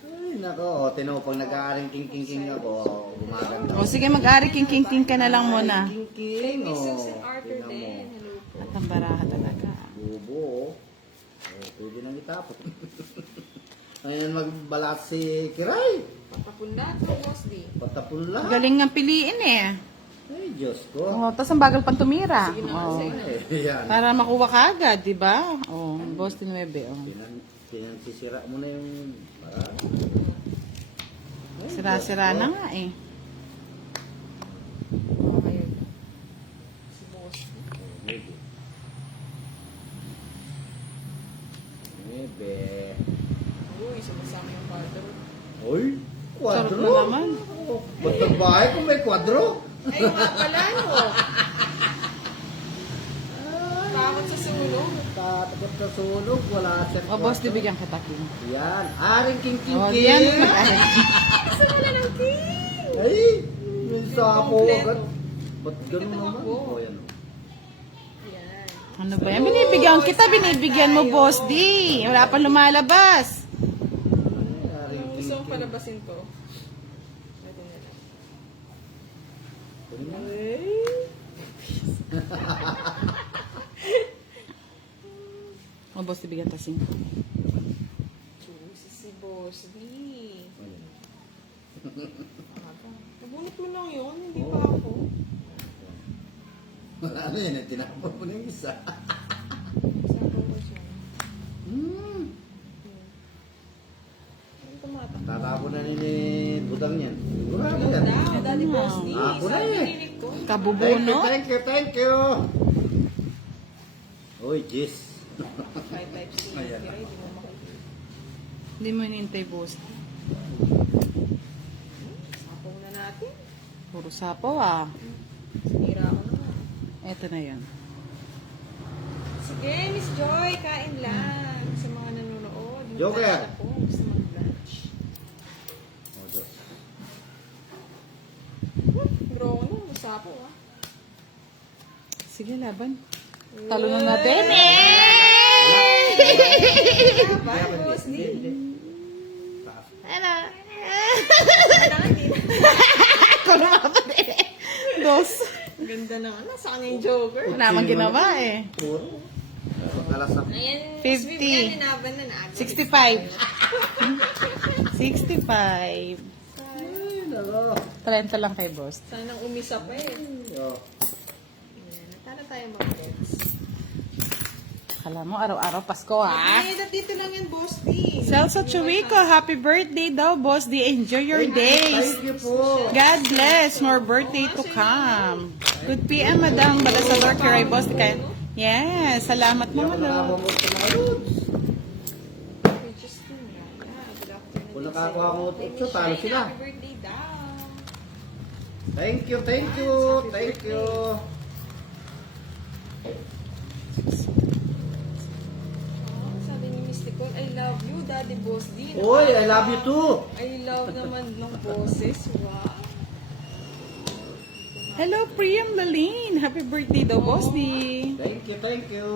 Ay, nako. Tino, pag nag-aaring king king king ako, gumaganda. O sige, mag-ari king ka na lang muna. King Kay king. Miss Oh, Susan Arthur tingnan din. mo. Hello po. At ang baraha talaga. Bubo, oh. Pwede nang itapon. Ngayon magbalat si Kiray. Papapunda to, Boss D. Patapon lahat. Galing nga piliin eh. Ay, Diyos ko. O, tapos ang bagal pang tumira. Sige na, O, sige na. Yan. para makuha ka agad, di ba? O, Boss D 9. O. Pinansisira mo na yung... Sira-sira na nga eh. Ayun. Si Boss D. Maybe. Maybe. Uy, sumasama yung father. Uy, Sarap kwadro. na naman. Ba't ang bahay kung may kwadro? Ay, nga pala, no? Takot sa sulong. Tatakot sa sunog, wala siya O, Boss D, bigyan kita king. Yan, aring king king O, king. yan. Mag-ari. Asa wala ng king? Ay, may sapo agad. Ba't ganun Ito naman? ako. O, yan. Yan. Ano ba yan? Binibigyan kita, binibigyan mo, Boss D. Wala pa lumalabas. Ay, aring Kung king gusto mong king. palabasin to, ito na lang. O, Boss D, bigyan ta 5. Juicy si Boss D. Nabunot mo lang yun, hindi pa ako. Ano yan, tinapon mo na yung isa. Sabi ko siya. Ano tumatak? Tatapon na ni Budang yan. Sigurado yan. Daw, Daddy Boss D. Ako na Sabi eh. narinig ko. Kabubuno. Thank you. Uy, jeez. 5 types C. Ayan. Kaya hindi mo makikita. Hindi mo hinintay, Boss D. Sapaw na natin. Puro sapaw ah. Sinira ako naman. Eto na yan. Sige, Miss Joy, kain lang. Sa mga nanonood. Joker. Mag-lunch ako. Gusto mag-lunch. Oh, Diyos. Grow na, masapo ah. Sige, laban. Talo na natin. Bye, Boss D. Ano? Kailangan din. Ako naman eh. Dos. Ganda naman. Nasa kanya yung Joker. Wala naman ginawa eh. Puro. Pagkalas na. Ayan, 50. Miss Vivian, ninaban na naagad. 65. 65. Ay, nako. 30 lang kay Boss. Sanang umisa pa eh. Oh. Ayan, natala tayo mag-gets. Kala mo, araw-araw Pasko ah. Ay, dito lang yan, Boss D. Celso Chuico, happy birthday daw, Boss D. Enjoy your days. Thank you po. God bless. More birthday to come. Good PM, Madam Balasador Kiray, Boss D. Yes, salamat mo, Hindi ako Malo. nakabamot sa mga roots. Okay, just do na. Yeah, good afternoon. Kung nakakuha ko Kay ito, Miss talo Shine, sila. Happy birthday daw. Thank you. Oh, sabi ni Miss Nicole, I love you, Daddy Boss D. Uy, I love you too. I love naman ng boses. Wow. Hello, Priam Lalene. Happy birthday daw, Boss D. Thank you, thank you.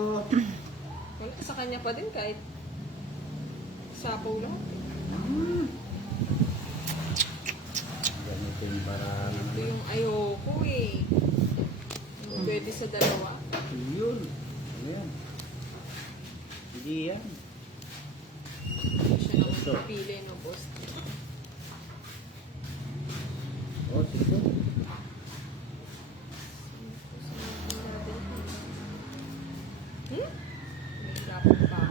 Wala, sa kanya pa din kahit sapaw lang. Ganito yung para Ito yung ayoko eh. Yung pwede sa dalawa. yun. Ano yan? Hindi yan. Siya nang pipili no, boss. Oh, sige. Hmm? May dapat pa.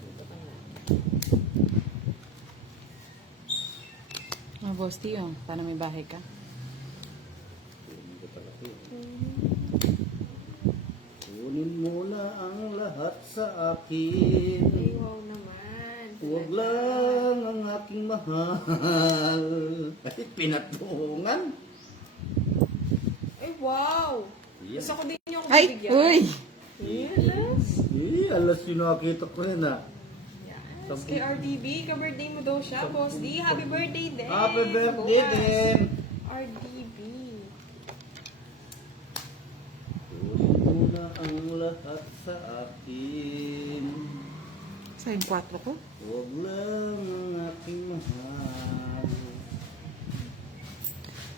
Dito ka na. Oh, Boss D, oh. Paano may bahay ka? Kunin mo na ang lahat sa akin. Ay, wow naman. Huwag lang ang aking mahal. Ay, pinatungan. Ay, wow. Yan. Gusto ko din yung Ay, bibigyan. uy! Yes. Alas yung nakakita ko yun ah. Yes. Kay RDB, ka-birthday mo daw siya, Boss D. Happy birthday din. Happy birthday Bukas. din. RDB. Kunin mo na ang lahat sa akin. Sa yung 4 ko? Huwag lang ang aking mahal.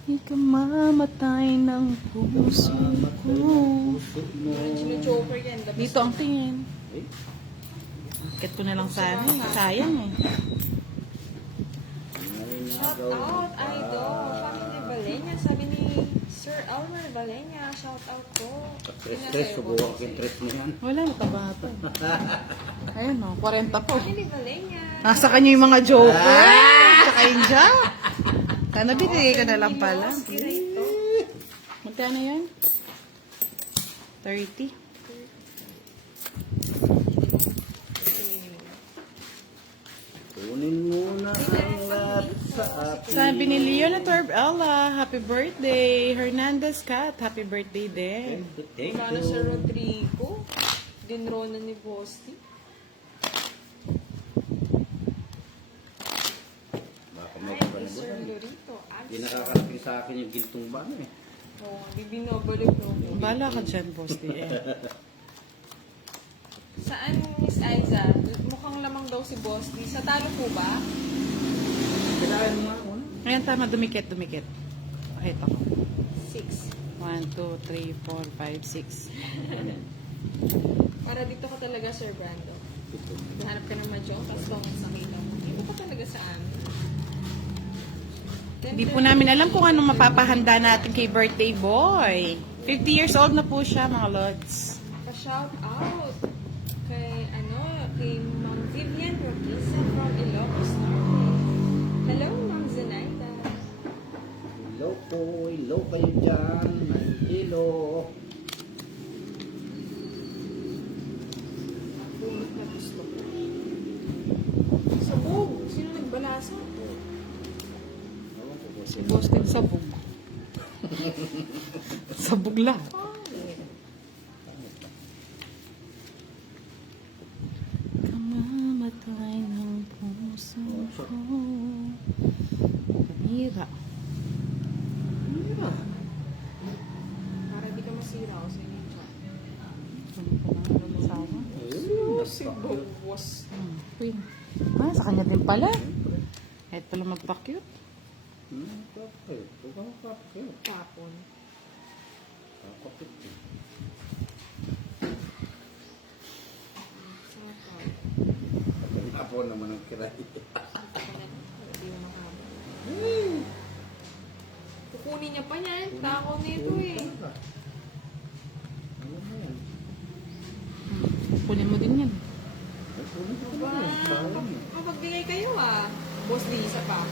Ikaw mamatay ng puso Mamatay ko. ng puso mo. Chino-choker yan. Labas Dito ang tingin. Ay, Akit ko na lang sana. Sayang eh. may Shout nagawa out, pa. idol. Family Valenya. Sabi ni Sir Elmer Valenya. Shout out po. Stress, subukan ko yung stress mo yan. Wala, mataba ito. Ayun o, 40 po. Family Valenya. Nasa kanya yung mga joker. Tsaka yung jack. Sana binigay ka na lang pala. Ito. Magkano yan? 30. Kunin mo na ang lahat sa akin. Sabi ni Leon at Ella, happy birthday. Hernandez Cat, happy birthday din. Thank Wala na Sir you. Rodrigo. Dinrona ni Bosti. Baka may Ay, iba na Sir bulan. Lorito. Hindi nakakarating sa akin yung gintong bano eh. Oo, bibinobalik no. Bala ka dyan, Boss D. Saan, Miss Aiza? Mukhang lamang daw si Bosti. Sa talo po ba? Kailangan mo nga una. Ayan, tama. Dumikit, dumikit. Kahit ako. 6. 1, 2, 3, 4, 5, 6. Para dito ka talaga, Sir Brando. Hanap ka ng mahjong, tapos tongos nakita mo. Dito ka talaga sa amin. Hindi po namin alam kung anong mapapahanda natin kay birthday boy. 50 years old na po siya, mga lods. Pa-shout out kay, kay Ma'am Vivian Roquisa from Ilocos Norte. Hello, Ma'am Zenaida. Hello po, hello kayo dyan. Hello. Bunot na gusto ko. Sabog! Sino nagbalasa? Ewan ko kung Si sino. Boss din sabog. Sabog lahat. Kamamatay ng puso ko. Kamira. Para di ka masira ako sa inyo dyan. Si Ayun. Bawas. Queen. Ah, sa kanya din pala. Kahit pala magpa-cute. Kapit. Huwag kang kapit. Tapon. Kapit eh. Sakal. Kapit na po naman ang kiray. Hindi mo mahaba. Kukunin niya pa yan. Tako nito eh. Ano mo yan? Kunin mo din yan. Ay, kunin ko Diba? ba? Sayang eh. Mapagbigay kayo ah. Boss Lisa pa.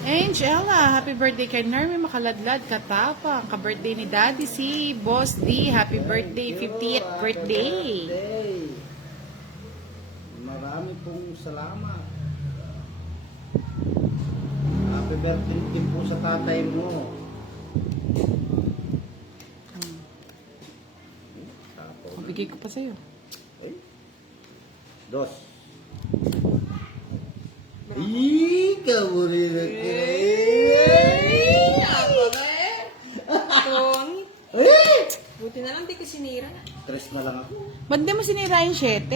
Angela, happy birthday kay Nermi Makaladlad, Katapang. Ka-birthday ni Daddy si Boss D. Happy birthday, 50th birthday. Marami pong salamat. Happy birthday din po sa tatay mo. Tapos. Bigay ko pa sa'yo. Ay. Dos. Ay, kamunin ako. Tong. Buti na lang di ko sinira. Stress na lang ako. Ba't di mo sinira yung 7?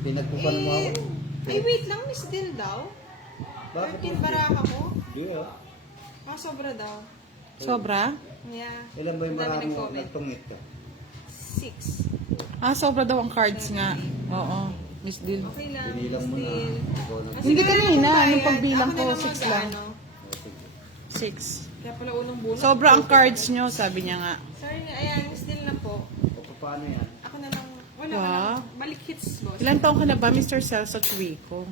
Pinagpupan mo ako. Ay, wait lang. Miss Dill daw. Bakit 13 baraka ko. Di ah. Sobra daw. Sobra? Yeah. Ilan ba yung Ang dami marami mo nag-comment. nagtungit ka? 6. Sobra daw ang cards nga. Oo, Miss Dil. Okay lang. Binilang mo Miss na. Dill. Ikaw na. Ah, Hindi siguro kanina, yung nung bayad, pagbilang ako na ko, lang 6 lang. mag-ano. Oh, sige. 6. Kaya pala unang bulan. Sobra ang cards nyo, sabi niya nga. Sorry na. Ayan, Miss Dill na po. O paano yan? Ako na lang. Wala Wow. ka lang. Balik hits, boss. Ilan taong ka na ba, Mr. Celso Chuico?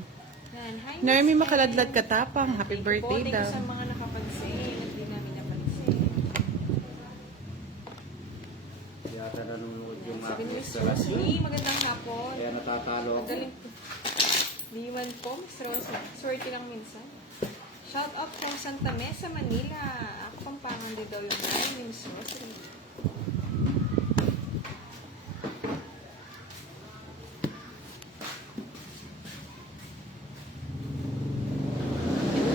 Yan. Hi, Miss Nermi Dill. Makaladlad Katapang, happy Thank you po. birthday Thank daw. you sa mga nakapansin. At di namin napansin. Yata nanonood yung Sabi aking ni Miss instalas yun. Rosie, magandang hapon. Kaya natatalo ako. Magaling po. Di man po, Miss Rosie. Swerte lang minsan. Shout out from Santa Mesa, Manila. Ako Pampangan din daw yung line ni Miss Rosie.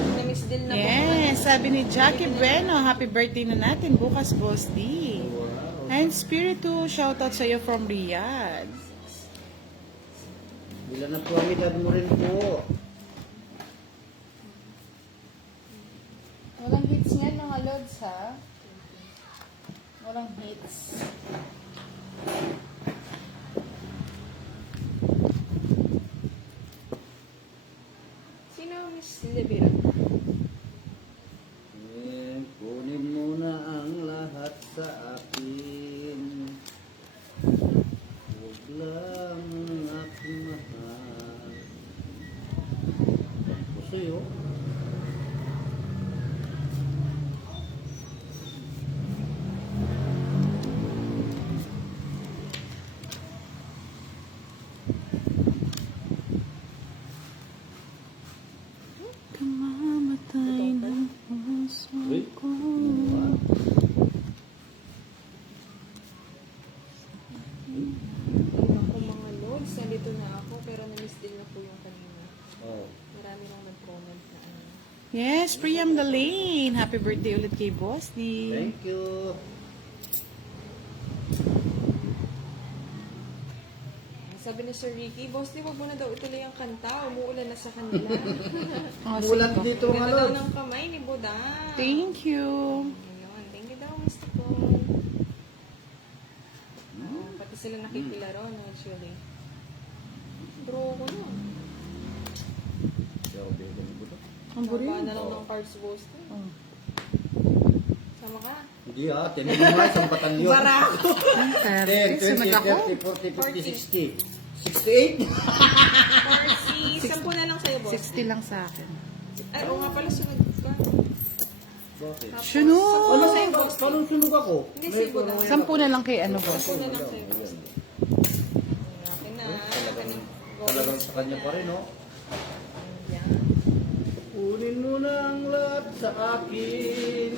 Na Miss Dill na po. Yes, sabi ni Jackie Bueno, happy birthday na natin bukas, Boss D. Wow. And Spiritu, shoutout sa iyo from Riyadh. Bilan na po ang edad mo rin po. Walang hits yan mga lods, ha? Walang hits. Sino Miss Libira? Kunin mo na ang lahat sa akin. Huwag lang ang aking mahal. Kasi oh. Kamamatay ng puso Uy. ko. Ako mga lods, nandito na ako pero na-miss din na po yung kanina. Oh. Marami nang nag-comment na ano. Yes, Priam Lane. Happy birthday ulit kay Boss D. Thank you. Sabi ni Sir Ricky, Boss, di wag mo na daw ituloy ang kanta. Umuulan na sa kanila. Oh, Mulat sige. dito mga Ganda daw lods. ng kamay ni Buda. Thank you. Ayun, thank you daw, Mr. Paul. Pati sila nakikilaro, no, actually. Draw ko na. Yo, bigyan mo ba? Ang burin. Saba na lang ng cards, Boss. Oh. Sama ka. Hindi ah, tinignan mo nga isang batalyon. Barako. 10, 20, Sunod ako. 30, 40, 50, 60. 68? 40, 10 na lang sa'yo, Boss. 60 lang sa akin. Ay, oo nga pala, sunod ka. Bakit? Tapos, Sunod! Ano sa'yo, Boss? Paano sunog ako? Hindi, sibo lang. 10 na lang kay ano, Boss. 10 na lang sa'yo, Boss. Okay na. Talagang sa kanya pa rin, oh. Yan. Kunin mo na ang lahat sa akin.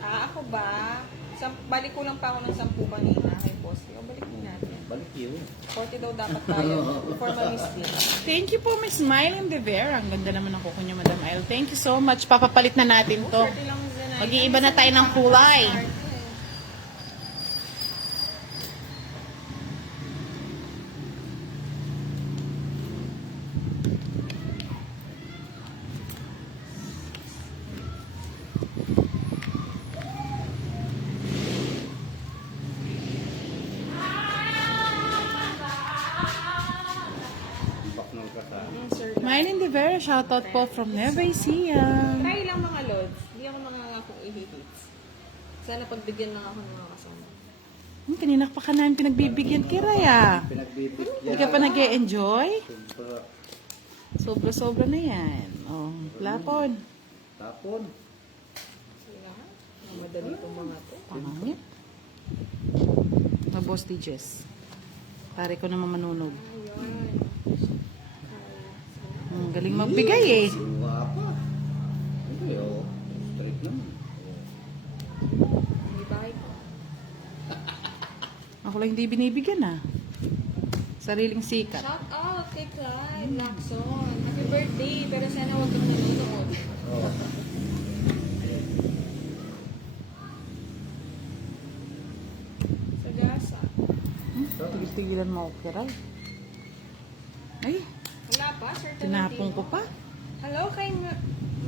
Ako ba? Balik ko lang pa ako ng 10 kanina kay Boss. O, balik din natin. Balik yun. 40 daw dapat tayo before ma-miss din. Thank you po, Miss Smiling De Vera. Ang ganda naman ng kuko niyo, Madam Aisle. Thank you so much. Papapalit na natin to. 40 lang din. Mag-iiba na tayo ng kulay. Baknol ka sa Sir. Smiling De Vera, shoutout po from Nueva Ecija. Try lang mga lods. Hindi ako mangangakong i-hits. Sana pagbigyan lang ako ng mga kasama. Kanina pa ka namin pinagbibigyan kiraya. pinagbibigyan. Hindi ka pa nag-e-enjoy? Sobra. Sobra-sobra na yan. Oh, lapon. Tapon. Sige nga. Madali itong mga to. Pangit. Boss di Jess. Pare ko naman manunog. Ayun. Galing magbigay eh. Luha pa. Hindi, oh. Straight naman. May bahay pa. Ako lang hindi binibigyan ah. Sariling sikat. Shout out kay Clyde Lacson. Happy birthday, pero sana huwag kang nanonood. Oh. Sa gasa. Tigil-tigilan mo ako, Kiray. Ay, Wala pa, Sir tinapong ko Tolentino. pa. Hello kay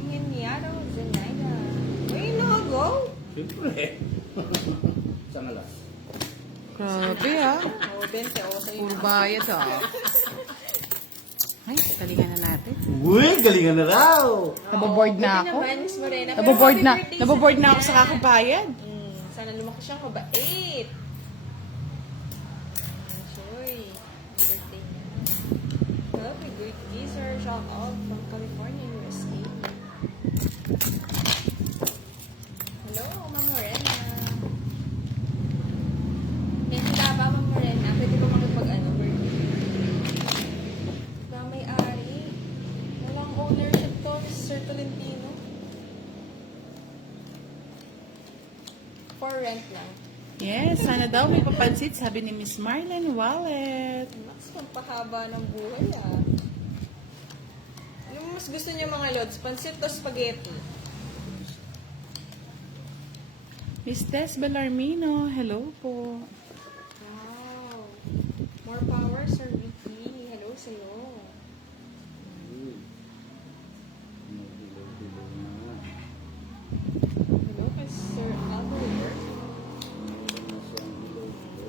Minyado Zenaida. Uy, nakago? Siyempre. Sana lang. Grabe ah. Oh, 20 ako sa'yo. Puro bayad ah. Ay, talingan na natin. Uy, galingan na raw! Naboboard na Buti ako. naman, Miss Morena. Pero Naboboard happy na. birthday sa Naboboard na ako kanya. sa kakabayad. Sana lumaki siyang kabait. Joy. Birthday niya. Happy birthday, sir. Shout out from California, USA. Hello, Ma'am Morena. Handa ba, Ma'am Morena? Pwede ba makipag-ano, birthday? Ba, may-ari. Walang ownership to, Sir Tolentino. For rent lang. Yes, sana daw may papansit, sabi ni Miss Marlene Wallet. Mas pahaba ng buhay ah. Ano mas gusto niyo mga lods? Pansit o spaghetti? Miss Tess Bellarmino, hello po. Wow. More power, Sir Ricky. Hello sa'yo. Hello kay Sir Albert.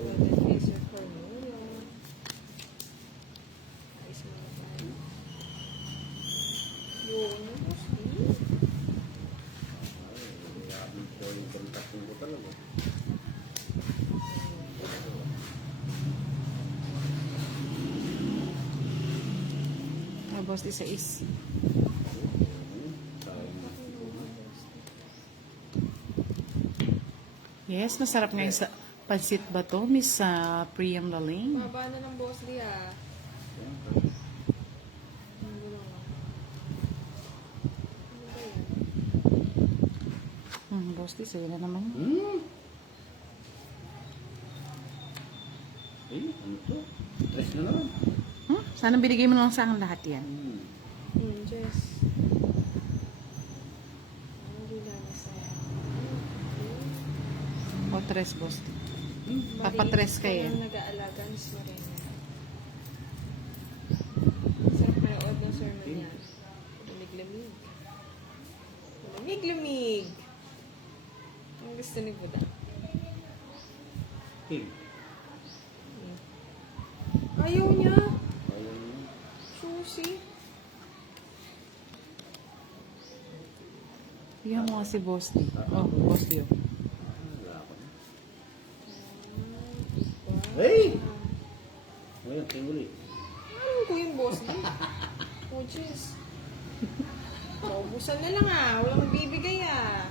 Hello kay Sir Cornelio. Ayos mo na tayo. Yun, yung gusto. Boss, isa is. Yes, masarap ngayon sa pansit ba to, Miss Priam Laling? Baba na ng boss di ah. Ang gulo nga. Ano ba yan? Boss, di sa'yo na naman. Eh, ano to? Tres na naman. Sana binigay mo lang sa akin lahat yan. Jess. Hindi lang masaya. O, tres, boss. Papatres kayo. Malinis nag-aalaga ni Morena. Sa panood ng sermon niya. Lamig-lamig. Lamig-lamig. Ang gusto ni Buda. King. Ayaw niya. Ayaw niya. Susi. Yan mo kasi, boss. Oh, boss yun. Hey! Ngayon, tinguli. Ano ko yung boss niya? Oh, jeez. Maubusan na lang ah. Walang bibigay ah.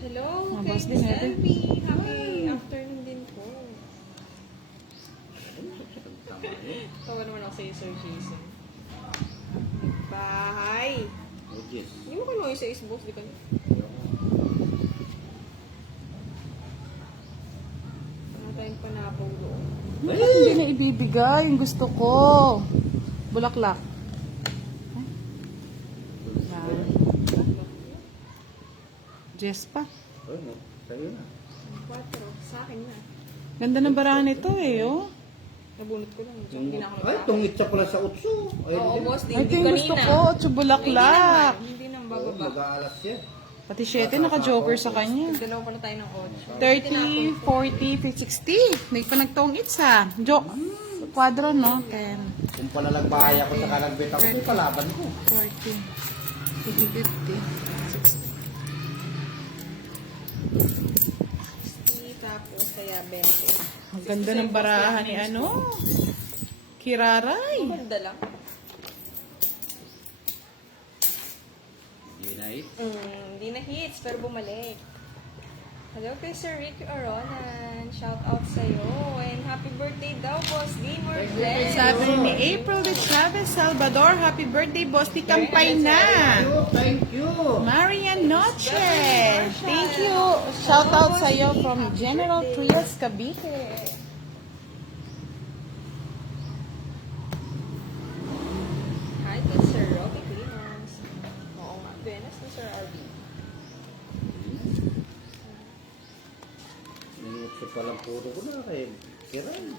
Hello, Oh, kay boss din, Miss ate. Elvie. Happy afternoon din po. Tawa naman ako sa'yo, Sir Jason. Bahay. Oh, yes. Hindi mo kayo sa boss, di ka niya. Wala tayong panapaw doon. Bakit hindi na ibibigay yung gusto ko? Bulaklak. Yan. Jess pa. Oh, no. Sa'yo na. 4, sa akin na. Ganda ng barahan nito eh, oh. Nabunot ko lang. Hindi na ako Ay, tungit sa pala sa utso. Ay, Oo, hindi. boss, di Ay, ito yung gusto kanina. ko. Tsubulaklak. Hindi naman Oo, bababa. mag-aalas siya. Pati 7 naka-joker sa kanya. Dalawa pala tayo ng 30, 8. 40, 50, 60. May pa nagtawang itsa. Joke. Kwadro, no? 10, Kung palalagbahay ako sa kalagbit ako, may palaban ko. 40, 50, 60. Tapos kaya 20. Ang ganda ng barahan ni ano? Kiraray. Maganda lang. Unite. Hindi na hits, pero bumalik. Hello kay Sir Ricky Aronan. Shout out sa'yo. And happy birthday daw, Boss D. More bless. Sabi ni April de Chavez Salvador, happy birthday, boss. Di kampay na. Thank you. Marian Noche. Thank you. Shout out sa'yo from General Trias, Cavite. palang puro ko na kay Kiray.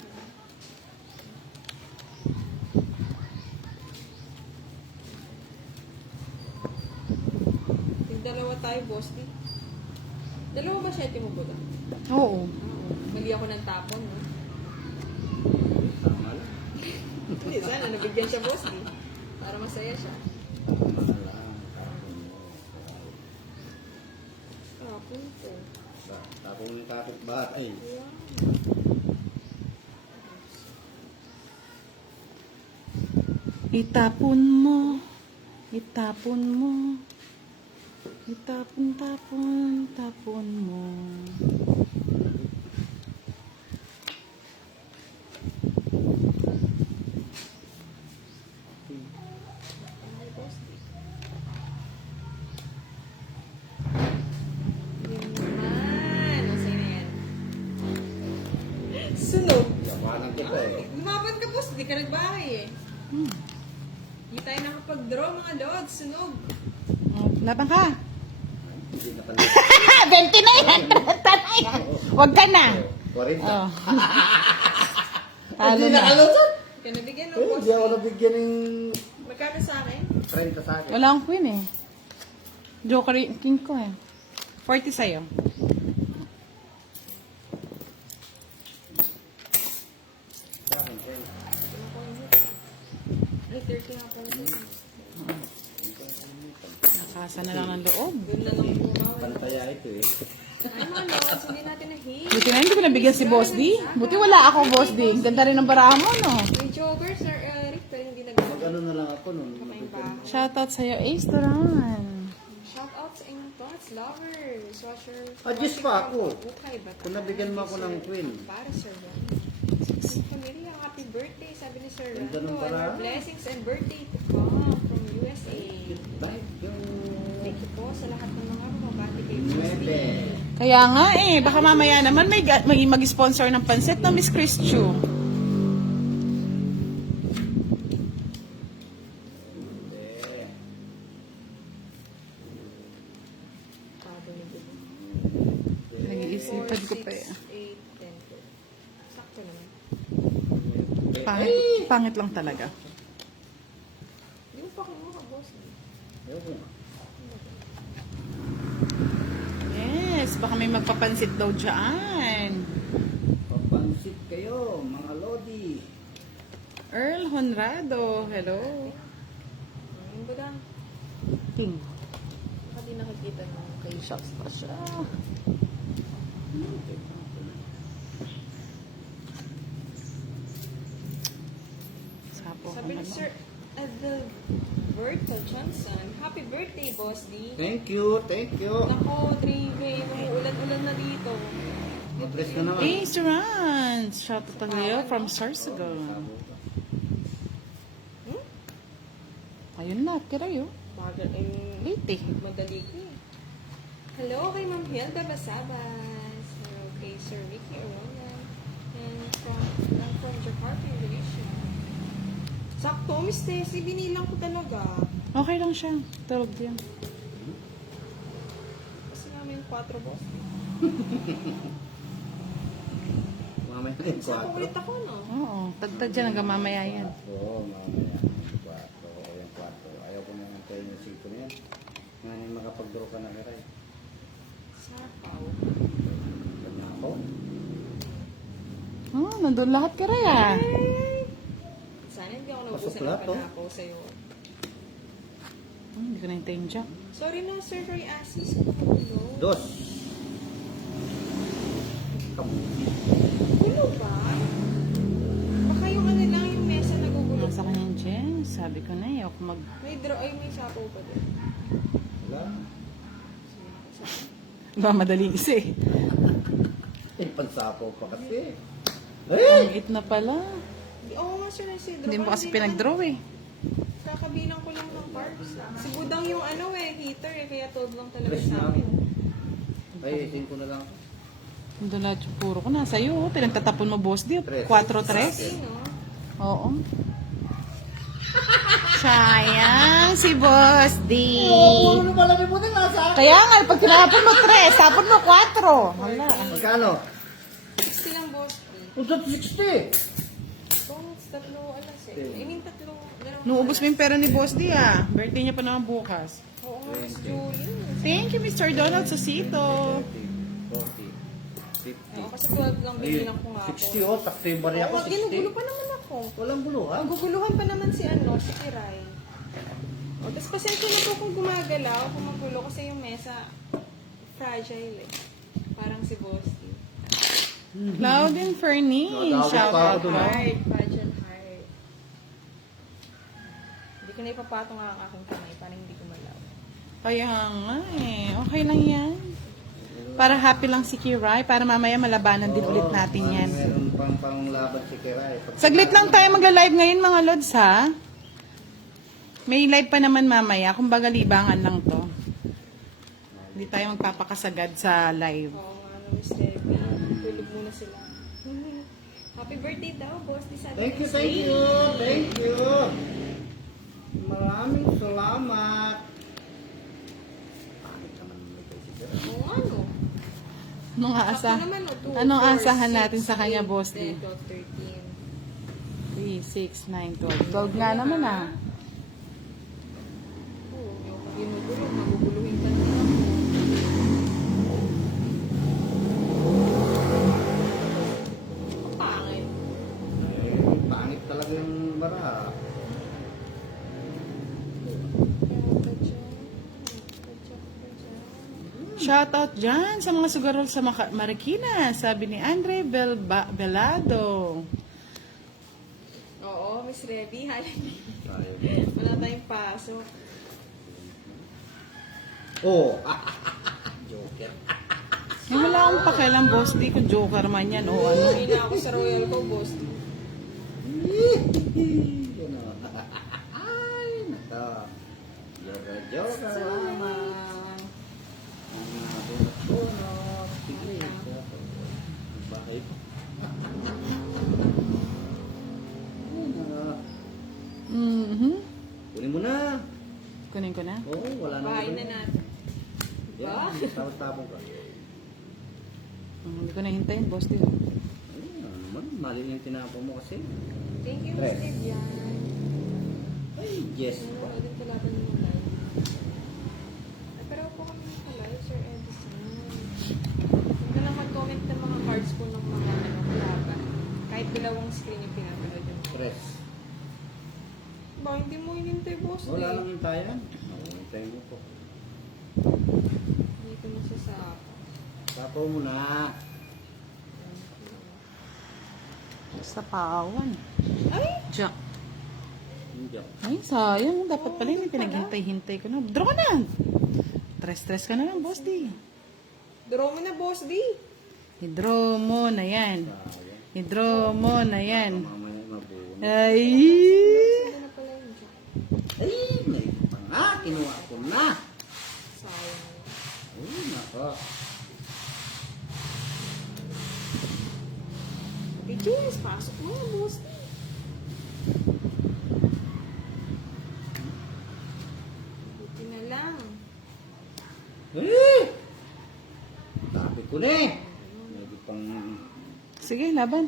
Dalawa tayo, boss. Di. Dalawa ba siya mo ba? Oo. Mali ako ng tapon, no? Tama lang. Hindi, sana nabigyan siya, boss. Di. Para masaya siya. Tama lang. Tapon mo. Tapon ko. Tapon mo yung kapitbahay. Wow. Itapon mo. Itapon mo. Itapon, tapon, tapon mo. Ay, boss. Di. Yun naman. Masaya na yan. Sunog. Yawanan kita eh. Lumaban ka, boss. Di ka nagbahay eh. Hmm. Hindi tayo nakapag-draw, mga lods. Sunog. Laban ka. Hindi na pala. 20 na yan. 30 na yan. Huwag ka na. 40. Oh. Hindi Talo na. nakalusot. Ka nabigyan ng Eh, boss. hindi ako nabigyan ng Magkano sa akin? 30 sa akin. Wala akong queen eh. Joker king ko eh. 40 sa'yo. Sa akin, 10. Ay, 30 nga pala. Nakasa na lang ng loob. Doon na lang bumawa. Pantaya ito eh. Ay, mga lods, hindi natin na-hate. Buti na hindi ko nabigyan si Boss D. Buti wala ako, Boss D. Ang ganda rin ng baraha mo, no? May joker, Sir Eric, pero hindi Mag nag-joker. ano na lang ako nun. Kamain pa. Shoutout sa'yo, Ace Duran. Shout out sa inyong thoughts, lovers. Watcher. Adjust pa ako. Okay, ba? Kung nabigyan mo ako ng queen. Para, Sir Ron. Pamilya, happy birthday, sabi ni Sir Ron. Ganda ng And paraan. our blessings and birthday to come from USA. Dahil yung... Thank you po sa lahat ng mga bumabati kay Boss D. 9. Kaya nga eh, baka mamaya naman may mag-sponsor ng pansit na Miss Chris Chu. Tado ni Bubo. Nag-iisipan ko pa eh. 8, 10. Sakto naman. Pangit lang talaga. Hindi mo pa kinuha, boss. Yes, baka may magpapansit daw dyan. Papansit kayo, mga lodi. Earl Honrado, hello. Yung baga, King. baka di nakikita mo kay Shots pa siya. Sapo ko Sabi ni naman. Sir Adalberto Johnson, happy birthday, Boss D. Thank you, thank you. Nako, Drive, umuulan-ulan na dito. Matres ka naman. Ace Duran. Shoutout tayo from Sorsogon. Hmm? Ayun na, kirayo. Bagal, eh, Late eh. madali ko eh. Hello kay Ma'am Hilda Basabas. Hello kay Sir Ricky Arona. And from Jakarta, Indonesia. Sakto, Miss Tessie, binilang ko talaga. Okay lang siya. Tulog din. Kasi namin 4, boss. Mamaya na yung Sa 4. ulit ako, no? Oo, tagtad dyan hanggang mamaya yan. Oo, mamaya. Yung 4. O yung 4. Ayaw ko na antayin yung 5 na yan. Ngayon makapag-draw ka na karay. Sapaw. Ganda ako. Oh, nandun lahat kiraya. Sana hindi ako Pasok naubusan ng plato. panakaw sa'yo. Hindi ko na-intayin dyan. Sorry na, Sir Roy Assis. 2. Gulo ba? Baka yung ano lang, yung mesa nagugulo. Nasa kanya dyan. Sabi ko na, ayaw ko mag... May draw, ay may sapaw pa din. Wala. Ba, madali isa eh. Eh, pansapaw pa kasi. Ang it na pala. Oo nga, Sir, si draw. Hindi mo kasi pinag-draw eh. Kakabilang ko lang ng carbs. Si Budang yung ano eh, heater eh, kaya 12 lang talaga Tres sa na. amin. Ay, 5 na lang. Nandun lahat yung puro ko. Nasa iyo. oh. Pinagtatapon mo, boss. Di, 4-3. Sino? Oo. Sayang si Boss D. Ano pala may puti nasa? Kaya nga, pag tinapon mo 3, tapon mo 4. Wala. Magkano? Unsa 60? Kung tatlo alas eh. I mean, tatlo. dalawang Nuubos mo alas. yung pera ni Boss D ah. Birthday niya pa naman bukas. Oo nga, Miss Julie. Thank you, Mr. Donald Sosito. 40, 50. Kasi 12 lang binilang ko nga 60 oh, sakto yung bari ako, Oo, ginugulo 60. pa naman ako. Walang bulo ha? Maguguluhan pa naman si si Kiray. O, tapos pasensya na po kung gumagalaw, kung magulo kasi yung mesa fragile eh. Parang si Bossy. Cloud and Fernie. Nadawit Shout pa out ako dun, po. ah. Fragile heart. Hindi ko na ipapatong ang aking kamay para hindi gumalaw. Kaya nga eh. Okay lang yan. Para happy lang si Kiray. Para mamaya malabanan din ulit natin yan. Meron pang panglaban si Kiray. Saglit lang tayo magla-live ngayon mga Lods ha. May live pa naman mamaya. Kumbaga libangan lang to. Hindi tayo magpapakasagad sa live. Oo nga, Miss Debbie. Tulog muna sila. Happy birthday daw, boss. Thank you, thank you, thank you. Maraming salamat. Pangit naman nito si Kiray. Oo nga, no. Anong asa? Ako naman, no, 2, Anong 4, asahan 6, natin sa kanya, 8, Boss D? 10, 12, 3, 6, 9, 13. 12. 12 nga naman ah. Oo, yung ginugulo, maguguluhin pa naman ako. Ang pangit. Pangit talaga yung bara. Shoutout dyan sa mga sugarol sa Marikina. Sabi ni Andre Belado. Oo, Miss Reby, halin. Tayo. Wala tayong pasok. Oh, Joker. Eh, wala akong pakialam, Boss D, kung joker man yan o ano. Uwi na ako sa Royal ko, boss. Gano'n. Ay, nako. Joker, Joker, mama. Bunot-bunot. Sige. Bakit? Mhm. Kunin mo na. Kunin ko na. Oo, wala na. Bahay na natin. Ba? Tapos-tapos ka. Hindi ko na hintayin, Boss D. Ayun, naman. Mali yung tinapo mo kasi. Thank you, Miss Tres. Vivian. Ay, yes. Ano, din talaga naman live. Ay, pero po kami nakalive, Sir Edison. Huwag na lang mag-comment ng mga cards po ng mga kalaban. Kahit dalawang screen yung pinapanood yung Press. Ba, hindi mo hinintay, boss. Wala lang yung tayan. Oo, hintayin mo po. Hindi ko nasasapa. Tapo mo na. Sa pawan. Ay! Jack. Hindi. Ay, sayang. Dapat pala yung pinaghintay-hintay ko na. Draw ka na. Stress ka na lang, Boss D. Draw mo na, boss D. I-draw mo na yan. Sayang. I-draw mo na yan. Mamaya mabuo. Ay! Saan na pala yung joke? Ay, may pa nga. Kinuha ko na. Sayang. Ay, nako. Okay, James, pasok mo na, boss D. Buti na lang. Eh! Sabi ko na eh. Medyo pang... Sige, laban.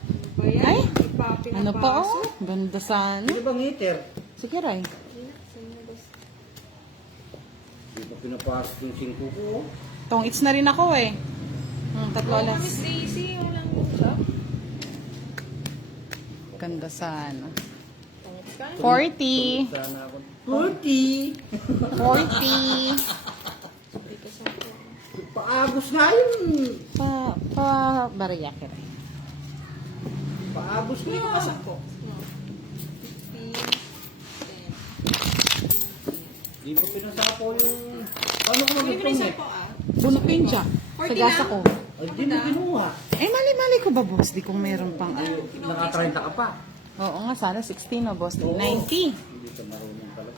Ano ba yan? Ay! Hindi pa Ano pa pinapasok. oh? Ganda sana. Hindi bang heater? Sige, Ray. Hindi na, sa'yo na, boss. Hindi pa pinapasok yung 5 ko. Tong it's na rin ako eh. Tatlo Oo, alas. Miss Daisy, walang yung job. Ganda sana. Tangit ka. 40. Sana ako. 40! 40. Hindi ka sa ako. Paagos nga yun. Bariya ka rin. Paagos Hindi ko nga. kasako. No. 15, 10, Hindi pa pinasapo yung... Paano ko Hindi ko magagpong na eh? po ah. Bunot ko yun siya. 40 Sa gasa lang? ko. Ay, di mo kinuha. Eh, mali-mali ko ba, Boss? Di kung meron pang ano. Naka-30 ka pa. Oo nga, sana 16 no, Boss. Oo. 90. Hindi ka marunong pala.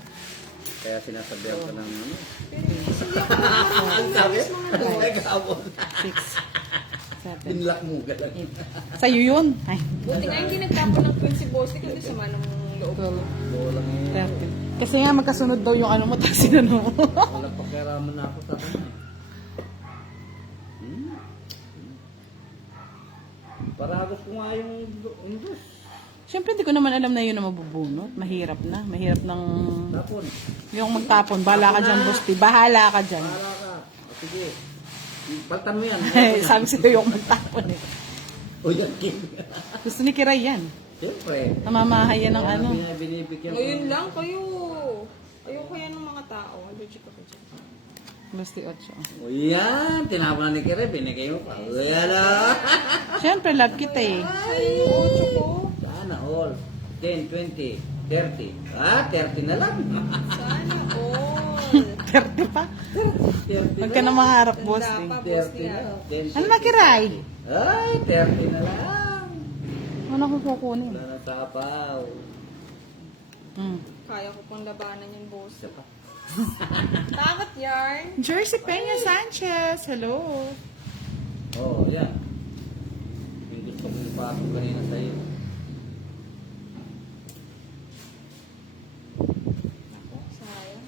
Kaya sinasabihan ka ng ano. Pero hindi ako marunong Sabi? mga doon. Nag-aabot. 6, 7, Binlock mo galang. 8. Sa'yo yun. Ay, Buti nga hindi nagtapo ng twin si Boss. Hindi ko sama ng loob. 12, Walang 13. Kasi nga magkasunod daw yung ano mo, tapos sinano mo. walang pakiaraman na ako sa kanya. Paragos Indus. Siyempre, hindi ko naman alam na yun na mabubunot. Mahirap na. Mahirap ng... Tapon. Yung magtapon. Bahala ka dyan, Bosti. Bahala ka dyan. Bahala ka. O, sige. Paltan mo yan. Sabi sa'yo yung magtapon eh. O yan, Kim. Gusto ni Kiray yan. Siyempre. Namamahay yan ng ano. Binibigyan ko. Ngayon lang kayo. Ayoko yan ng mga tao. Allergic ako dyan. Bosti 8. O yan. Tinapon na ni Kire. Binigay mo pa. O yan ah. Siyempre, love kita eh. Ay, yung ocho ko. Sana all. 10, 20, 30. Ah, 30 na lang. Sana all. 30 pa. 30 Huwag ka na maharap, Bosti. Tanda pa, boss 30 niya. na. 10, Ano na, Kiray? Ay, 30 na lang. Ano ko kukunin? Wala na tapaw. Kaya ko pong labanan yung boss. Isa pa. Takot yarn. Jersey Peña Sanchez. Hello. Oh, yan. Yung gusto kong ipasok kanina sa'yo. Ako, sayang.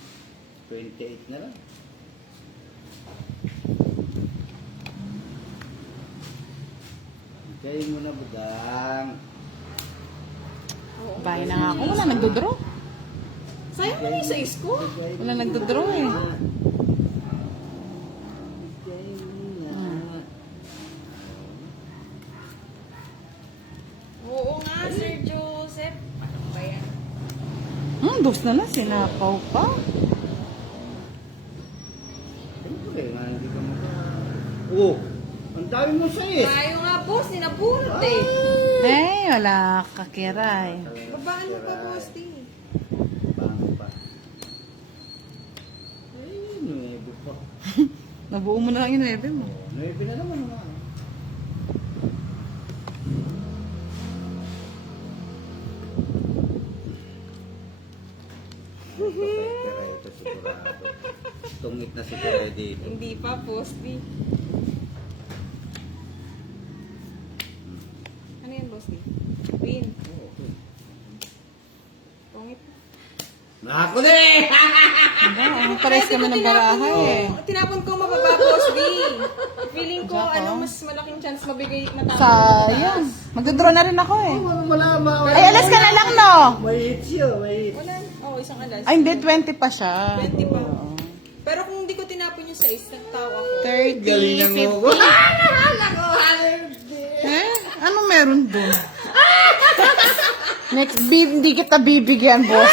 28 na lang. Kayo muna, budang. Oo. Bahay na nga ako. Wala nagdodraw. Sayang mo yung size ko. Wala nagdodraw eh. Bigay mo na. Oo nga, Sir Joseph. Ano ba yan? Dos na lang. Sinapaw pa. Siyempre, nga hindi ka maka... Oh, ang dami mo sa'yo eh. Tayo nga, boss. Ninapulot eh. Eh, wala ka, Kiray. Babaan mo pa, boss, di. Bago pa. Ay, nuebo pa. Nabuo mo na lang yung 9 mo. Nuebe na naman nga. Pero ito sigurado. Tungit na si Kere dito. Hindi pa, boss, di. Ano yan, boss, di? Queen. Pungit. Nako na eh! Pares kami ng barahay eh. Tinapon ko mababa, boss, di. Feeling ko, mas malaking chance mabigay na tama. Sayang. Magdodraw na rin ako eh. Wala ba? Ay, alas ka na lang, no? May hits yun, may hits. Wala. Oo, isang alas. Ay, hindi. 20 pa siya. 20 pa. Pero kung hindi ko tinapon yung 6, nagtawa ako. 30, Galing ng 50. mo. Eh? Ano meron dun? Next, hindi kita bibigyan, boss.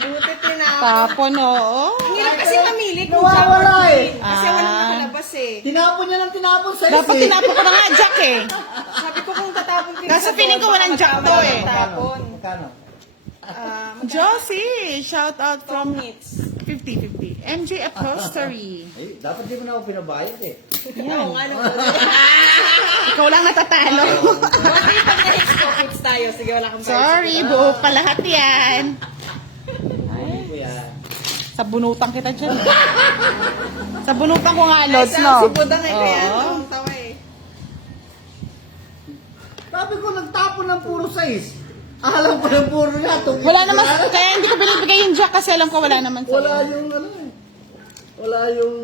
Buti tinapon. Tapon, oo. Ang hirap kasi mamili kung Nawawala Jack or eh. Queen. Kasi walang nakalabas eh. Tinapon niya lang tinapon sa Dapat tinapon ko na nga, Jack eh. Sabi ko kung tatapon ko Kaso feeling ko walang Jack to eh. Tapon. Magkano? Josie, shout out from Hits. 50-50. MJ Upholstery. Ay, dapat di mo na ako pinabayad eh. Oo nga naman. Ikaw lang natatalo. Bakit pag na-hits ko, hits tayo. Sige, wala kang Sorry, buo pa lahat yan. Ay, kuya. Sabunutan kita dyan. Sabunutan ko nga, Ay, Lods, sa no? si Budang eh. Kaya Oo. tawa eh. Sabi ko, nagtapon ng puro size. Alam ko ng puro na. Wala naman, kaya hindi ko binibigay yung Jack kasi alam ko wala naman Wala sa'yo. yung ano eh. Wala yung...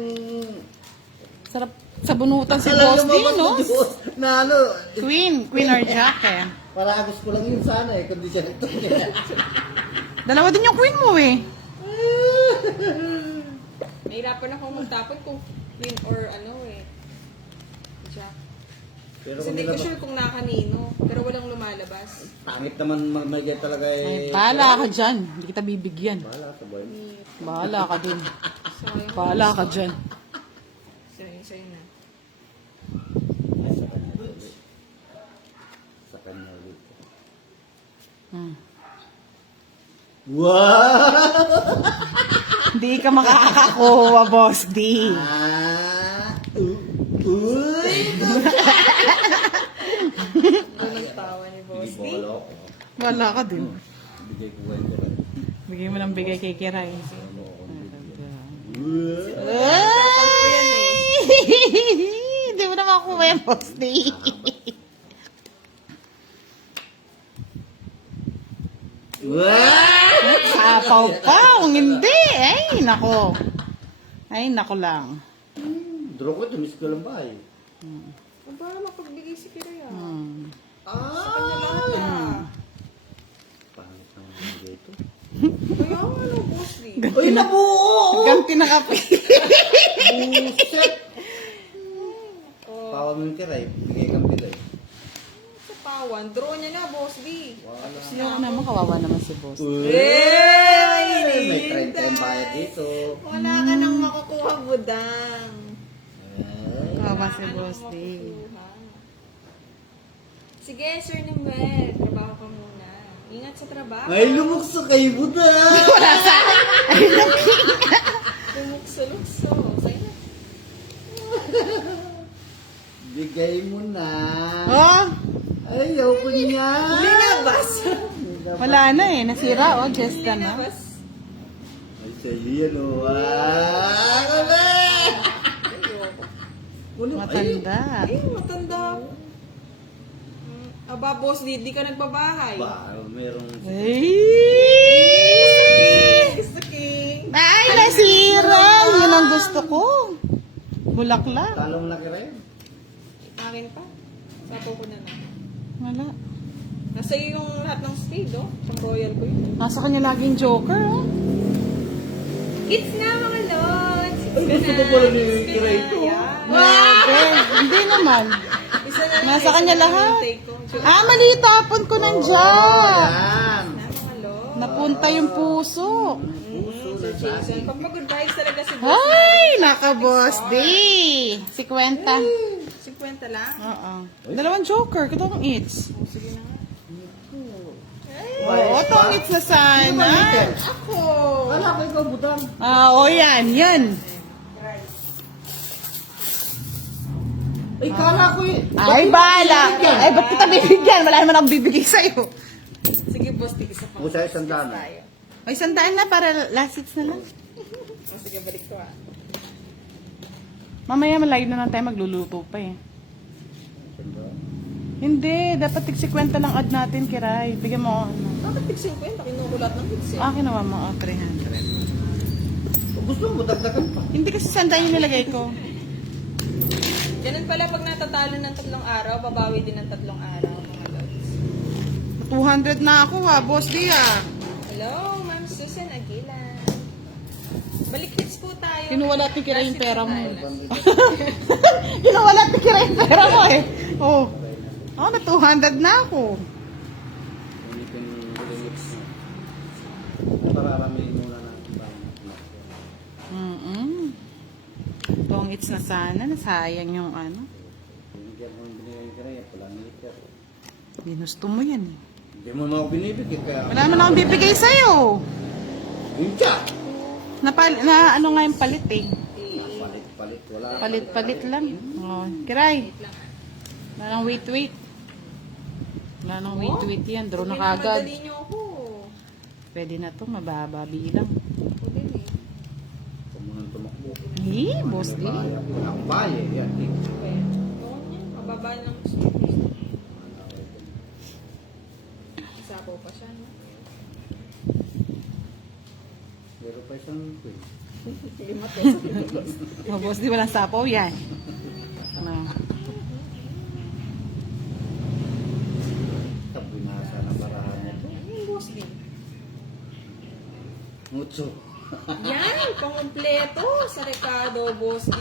Sarap sabunutan si Wala Boss yung din, mabas no? na Diyos na ano. Queen or Jack eh. Para gusto ko lang yun sana eh. Kundi siya nagtungin. Dalawa din yung Queen mo eh. Nahirapan ako magtapon kung Queen or ano eh. Jack. Pero Kasi kung hindi ko nila sure kung nakanino. Pero walang lumalabas. pangit naman magmagay talaga Ay, eh. bahala ka dyan. Hindi kita bibigyan. Bahala sa boy. Bahala ka dun. Sayang. Bahala ka dyan. Sa'yo na. Sa kanya ulit. Sa kanya ulit. Wow! Hindi ka makakakuha, Boss D. Uy! Doon ang tawa ni Boss D. Hindi bolo. Wala ka din. Bigay ko kayo ka. Bigay mo ng bigay kay Kiray. Tatampo yan eh. Hindi mo na makuha yung Boss D. Wow! Sapaw pa. Kung hindi. Ay, nako. Ay, nako lang. Draw ko, tumis ko lang ba eh. Para mapagbigay si Kira yan. Sa kanya lahat ah. Pangit naman dito. Kaya ano, Boss D? Uy, nabuo! Ganti na kape. Buset! Oh, Pawan mo yung tiray. Bigay kang pilay. sa pawan. Draw niya na, Boss D. Wala. Sila naman, kawawa naman si boss. May 30 tayong bayad dito. Wala ka nang makukuha, budang. Kawawa si Wala ka boss nang D. makukuha. Sige, Sir Noel. Trabaho ka muna. Ingat sa trabaho. Ay, lumukso kayo, Buda! Lumukso-lukso. Sa'yo na. Bigay mo na. Oh, Ayaw ko niya. Linabas. wala na eh. Nasira, oh. Just ka na. Linabas. Ay, sa'yo yan, o. Ako na! Matanda. Ay, matanda. Aba, Boss D, di ka nagbabahay. Ba, merong... Ay! Gusto king. Ay, nasira! Yun ang gusto ko. Bulaklak. Talong laki rin. Akin pa. Sapo ko na na. Wala. Nasa iyo yung lahat ng spade, oh. Pang royal ko yun. Nasa kanya laging joker, oh. It's na, mga lods! Ay, gusto ko pala ni Kiray ito. Grabe. Hindi naman. Isa na lang. Nasa isa kanya na lang lahat. yung take ko. Ah, mali. Tapon ko nandyan. Yan. Na, mga lods. Napunta yung puso. Puso Sir na Jason. dati. Pag mag-good vibes talaga si Boss. Ay, naka-boss D. Si Kwenta. 50 lang? Oo. Dalawang joker. Katong eats. Oh, sige na nga. Oo, tong eats na sana. Ako! Wala ko ikaw, Budang. Ah, o yan. Yan. Ay, kala ko eh. Ay, bala. Ay, ba't kita bibigyan? Wala naman akong bibigay sa'yo. Sige, Boss, tig isa pa. O, sa'yo, sandaan. Tayo. May sandaan na para last hits na lang. Oh, sige, balik ko ah. Mamaya malayo na lang tayo magluluto pa eh. Hindi, dapat tig-50 lang add natin, Kiray. Bigyan mo ako, ano. Bakit tig 50? Kinukulat ng hits eh. Akin naman mo, 300. Kung gusto mo, dagdagan pa. Hindi kasi sandaan yung nilagay ko. Ganun pala pag natatalo ng 3 araw, babawi din ng 3 araw, mga lods. 200 na ako boss Dia. Hello, Ma'am Susan Aguilan. Balik hits po tayo. Kinuwala ni Kiray yung Last hits pera mo. tayo. Kinuwala ni Kiray yung pera mo eh. Oh. Oh, na 200 na ako. Ulitin yung lyrics mo. Pararamihin muna natin ba? Tong it's na sana, nasayang yung ano. Binigyan ko yung binigyan ka rin, palang liter. Ginusto mo yan eh. Hindi mo na ako binibigyan kaya... Wala naman akong bibigay sa'yo. Yun siya! Na ano nga yung palit eh. Palit-palit, wala. Palit-palit lang. Oh, Kiray. Wala nang wait. Wala nang wait yan. Draw na kagad. Madali niyo ako. Pwede na to, mababa bilang. Ako din eh. Kung munang tumakbo. Eh, boss D. Wala akong baye. Yan, eh. Okay. Noon yan. Mababa ng speed. Isapaw pa siya, no? Meron pa isang queen. Lima pesos. Oh, boss D, walang sapaw yan. Ano? Tabinasa na barahan nito. Yung boss din. Mucho. Yan, pangumpleto sa Ricardo, boss D.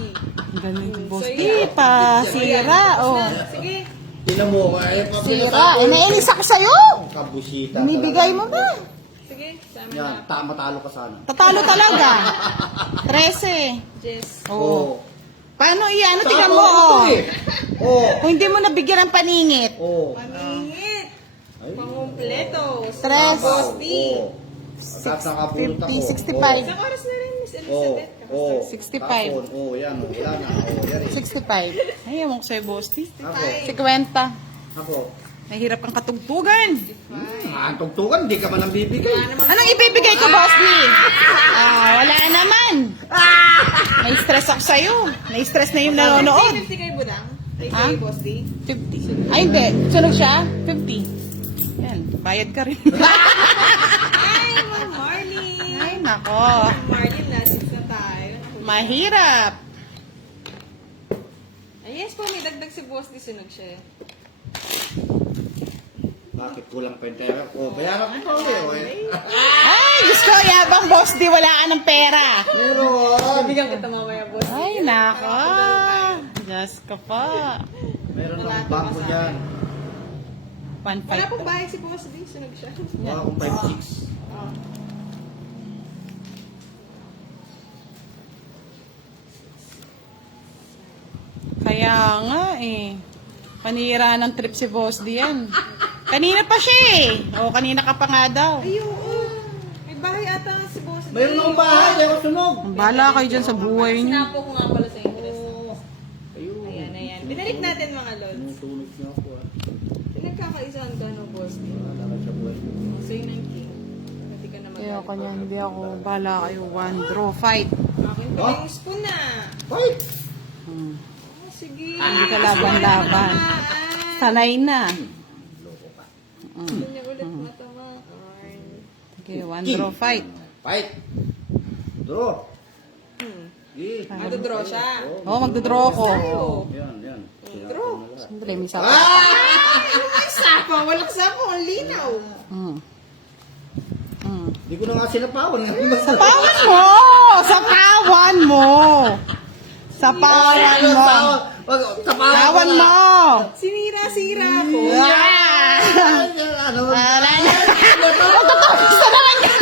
Ganun yung boss So, D. yeah. Pasira, oh. Sige. Tinan mo, ay Sira. Eh, nainis ako sa'yo. Kabusita. Binibigay mo ba? Sige, sa amin Yan, na. matalo ka sana. Tatalo talaga. 13. Jess. Oh. Paano iyan? Ano, tingnan mo, oh. Oh. Kung hindi mo nabigyan ng paningit. Oh. Maningit. Ay. Pangumpleto. Tres. Boss D. Oh. Nakakabulot ako. 50, 65. Isang oras na rin, Miss Oh. Elizabeth. Oh. 65. Tapon. Oh, yan. Oh, wala na. Oh, yan eh. 65. Ay, ewan ko sa'yo, boss D. Ako. 50. Ako. Mahirap kang katugtugan. Ang tugtugan, di ka man ang bibigay. Anong ibibigay ko, boss D? Wala naman. May-stress ako sa'yo. May-stress na yung nanonood. 50 kay Budang. Kay Ha? Boss D. 50. Ay, hindi. Sunog siya? 50. Yan. Bayad ka rin. Ay, Ma'am Marlene. Ay, nako. Ma'am Marlene, last hits na tayo. Mahirap. Ay, yes po, may dagdag si Boss D. Sunog siya. Bakit kulang pa yung pera ko? Bayaran ko eh. Ay, gusto, yabang boss di, wala ka ng pera. Meron. Bigyan kita mamaya, boss. Ay, nako. Diyos ka po. Meron akong bangko dyan. Wala pong bahay si boss D. Sunog siya. Wala akong 5-6. Ah. Kaya nga eh. Panira ng trip si boss di yan. Kanina pa siya eh. O, kanina ka pa nga daw. Ay, oo. May bahay ata si boss D. Meron akong bahay, hindi ako sunog. Bala kayo dyan sa buhay niyo. Sinapo ko nga pala sa interest. Ayun. Ayan, ayan. Binalik natin mga lods. Tumutunog niya ako ah. Pinagkakaisahan ka ng boss D. Wala ka sa buhay ko. Sa'yo ng king. Hindi ka na Kaya magalit. kanya, hindi ako. Bala kayo. One draw fight. Akin pa yung spoon na. Fight! Hmm. Oh, sige. Hindi ka laban-laban. Sanay na. Loko ka. Gusto niya ulit matamaan. Okay, one draw fight. Fight! Draw! Eh, Mado-draw siya. Oo, magdodraw ako. Yan, yan. Draw. Sandali, may sapa. Ay, sapa. Walang sapa. Ang linaw. Hmm. Hmm. Hindi ko na nga sinapawan. Sapawan mo! Sapawan mo! Sapawan mo! Sapawan mo! Sinira-sira ko. Ano? Wala na. Magtutulog sa naman yan.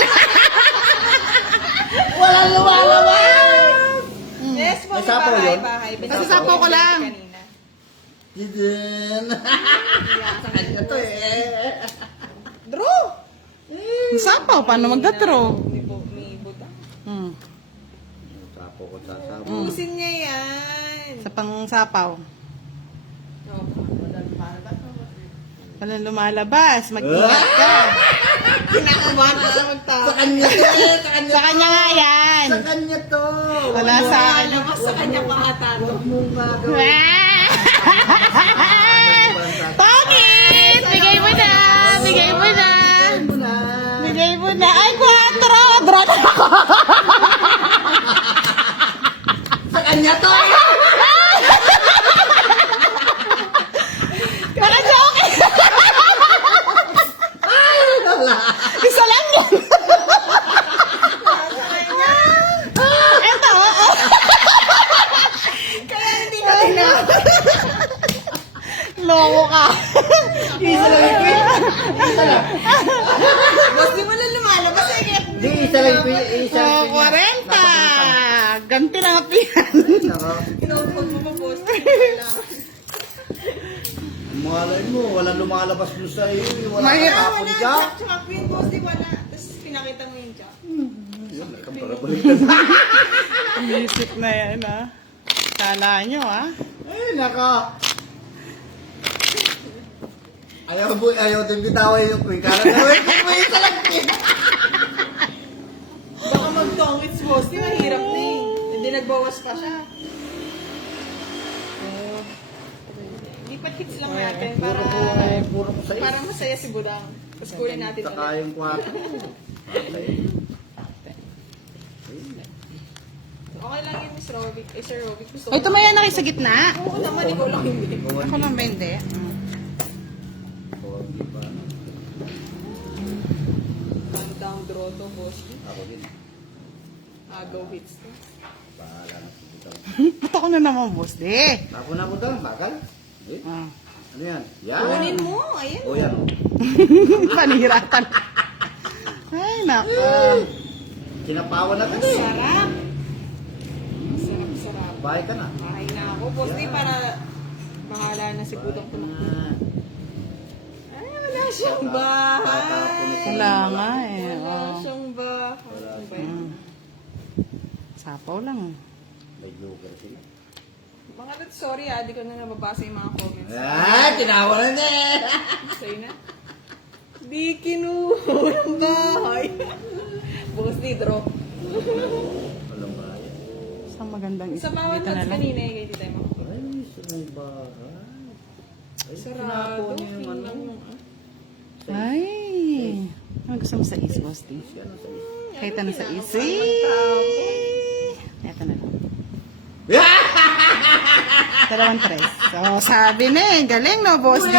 Wala lumalabas! Yes, po, May sapaw yun? bahay. Basta sapaw ko lang. Kanina. Didin. Ano to eh? Draw! Sapaw, paano magdadraw? May buta. Hmm. Sapo ko sa sapo. Pusin niya yan. Sa pang-sapaw. Oh. Walang lumalabas. Mag-ingat ka. Kinakabahan ka sa magtao. Sa kanya to eh! Sa kanya Sa kanya nga yan. Sa kanya to! Wala sa akin. Labas sa kanya pangatan. Huwag mong gagawin. Pangit! Bigay mo na! Bigay mo na! Ano na? Bigay mo na! Ay, 4! Draw na ako! Sa kanya to! Naka-joke! Wala! Isa lang yun! Eto! Kaya hindi ka tingnan. Loko ka! Isa lang yung queen! Isa lang! Boss, di mo na lumalabas eh. Di, isa lang yung queen! Isa lang yung queen! 40! Ganti na nga piyan. Nako. Kinupag mo pa, boss. Malay mo, walang lumalabas mo sa iyo. Wala Mahirap. ka tapon Wala, ka. Jack, tsaka queen, boss, di wala. Tapos pinakita mo yung Jack. Yun, nagkamparabalitan. Umisip na yan, ha? Kala nyo, ha? Ay, naka. Ayaw din bitawan yung queen. Kala na, wait, isa lang queen. Baka mag-tongits, boss. Di mahirap na eh. Hindi nagbawas pa siya. Lipat hits lang natin para Puro ko sa iyo. parang masaya si Budang. Tapos kunin natin Saka ulit. yung kwarto. Okay lang yun, Miss Rovic. Eh, Sir Rovic. Gusto Ay, tumaya na kayo sa gitna. Oo naman, ikaw lang hindi. Ako lang ba hindi? Down draw to, boss. Ako din. Go hits to. Bahala na sa butang. Ba't ako na naman, boss? Di. Ako na butang, bakal. Eh, Ah. ano yan? Yan. Kunin mo, ayan. O yan. Panihirapan. Ay, nako. Kinapawan na kasi. Sarap. Sarap, sarap. Bahay ka na. Bahay na ako, boss. Di para bahala na si Budang ko na. Ay, wala siyang bahay. Wala nga eh. Wala Oh. siyang bahay. Ano ba yun? Sapaw lang. May joker sila. Mga lat, sorry di ko na nababasa yung mga comments. Ah, tinawalan na eh. Sa'yo na. Di kinuha ng bahay. Bukas ni draw. Walang bahay. Isang magandang Sa bawat dito na lots lang. kanina, eh, hindi tayo makakuha. Ay, sa may bahay. Ay, Sarado. tinapon niya yung Yun ano. lang yung, Ay. Ano gusto mo sa is, boss? Di? Ano sa iyo? Kahit ano sa is. Eto na lang. Dalawang tres. So, sabi na eh. Galing no, boss? Di?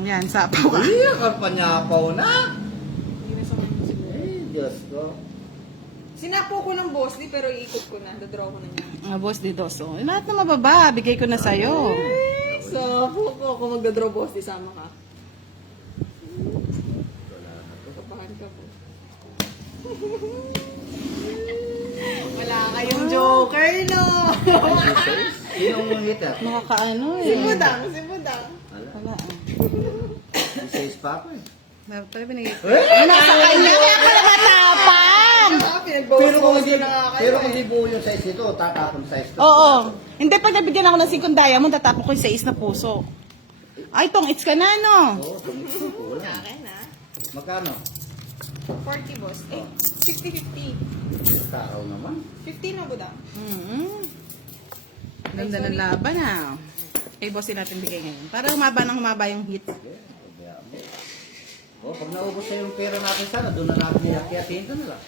Yan, sapaw ka. Iya, kapanyapaw na. Hindi na sa mga siguro. Diyos ko. Sinapo ko ng boss di pero iikot ko na. Dadraw ko na niya. Boss dito. So, lahat na mababa. Bigay ko na sa'yo. So, kung magdadraw boss, di sama ka. Kapahan ka po. Wala kayong joker, no? Sinong hitter? Nakakaano eh. Si Budang. Wala ah. Sa pa ako eh. Pala binigay ko. Nasa kanya. Kaya ka na matapang! Pero kung di buo yung size ito, tatapon size ito. Oo. Hindi, pag nabigyan ako ng 5 diamond, tatapon ko yung 6 na puso. Ay, tong it's ka na, no? Oo, tumikso ko lang. Akin, ha? Magkano? 40, boss. 60-50. Taraw naman. 50 na, Budang. Ganda ng laban, ah. Kay boss natin bigay ngayon. Para humaba yung hit. Okay, pabayaan mo. Oh, pag naubos na yung pera natin sana, doon na natin nilaki-hatiin doon na lang.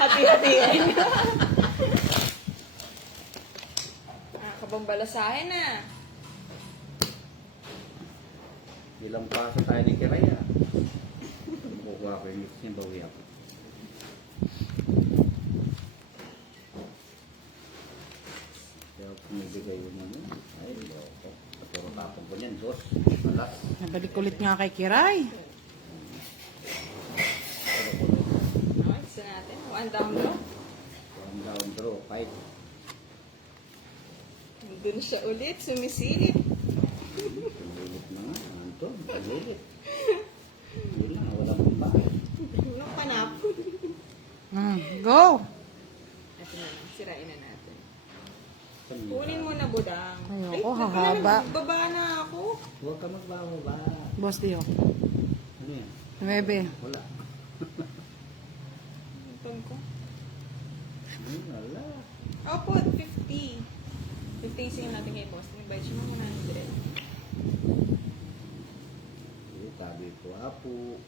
Hati-hatiin. Kabambalasahin na. Ilang paso tayo ni Kiraya. Makukuha ko yung mix niya, bawi ako. Kaya kung ibigay yung ano, ay, loko. Puro tapong ko niyan, dos. Alas. Nabalik ulit nga kay Kiray. Okay, isa natin. One down low. One down draw, 5. Doon siya ulit, sumisilip. Palulit na nga, Anton, palulit. Yun lang, walang bahay. Ano panap? Go! Ito na lang, sirain na natin. Saan Kunin yun? mo na, Budang. Ayoko, hahaba. Baba na ako. Huwag ka magbababa. Boss Dio. Ano yan? 9. Wala. Ipon ko. Wala. Opo, 50. 50 yung natin kay boss. Nag-buy siya ng 100. Tabi ko, apo.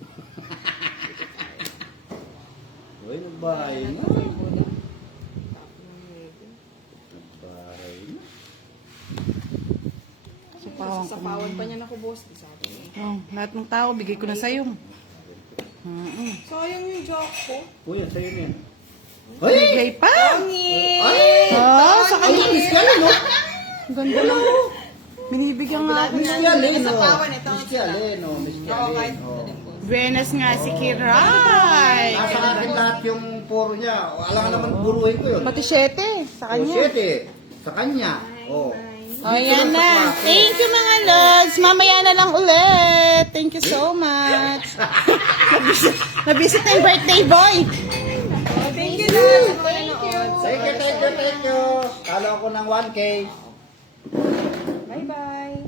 Uy, nagbahay na. Nagbahay na. Sasapawan pa niya na ako, boss. Di sabi niya. Lahat ng tao, bigay ko na sa'yo. Sayang yung joke ko. Kuya, sa'yo na yan. Bigay pa! Pangit! Sa kanya. Miss ka rin, no? Ganda lang. Binibigyan nga ako. Miss ka rin, no? Sasapawan, ito. Miss ka rin, no? Miss ka Oo, kahit rin, no? Buenas nga si Kiray. Nasa akin lahat yung poro niya. Alam ka naman, buruhin ko yun. Pati 7 sa O, kanya. 7. Sa kanya. Oh. O, yan na. Thank you mga lods. Mamaya na lang ulit. Thank you so much. Nabisit na yung birthday boy. Thank you, Dad. Thank you. Thank you. Kala ko ng 1K. Bye-bye.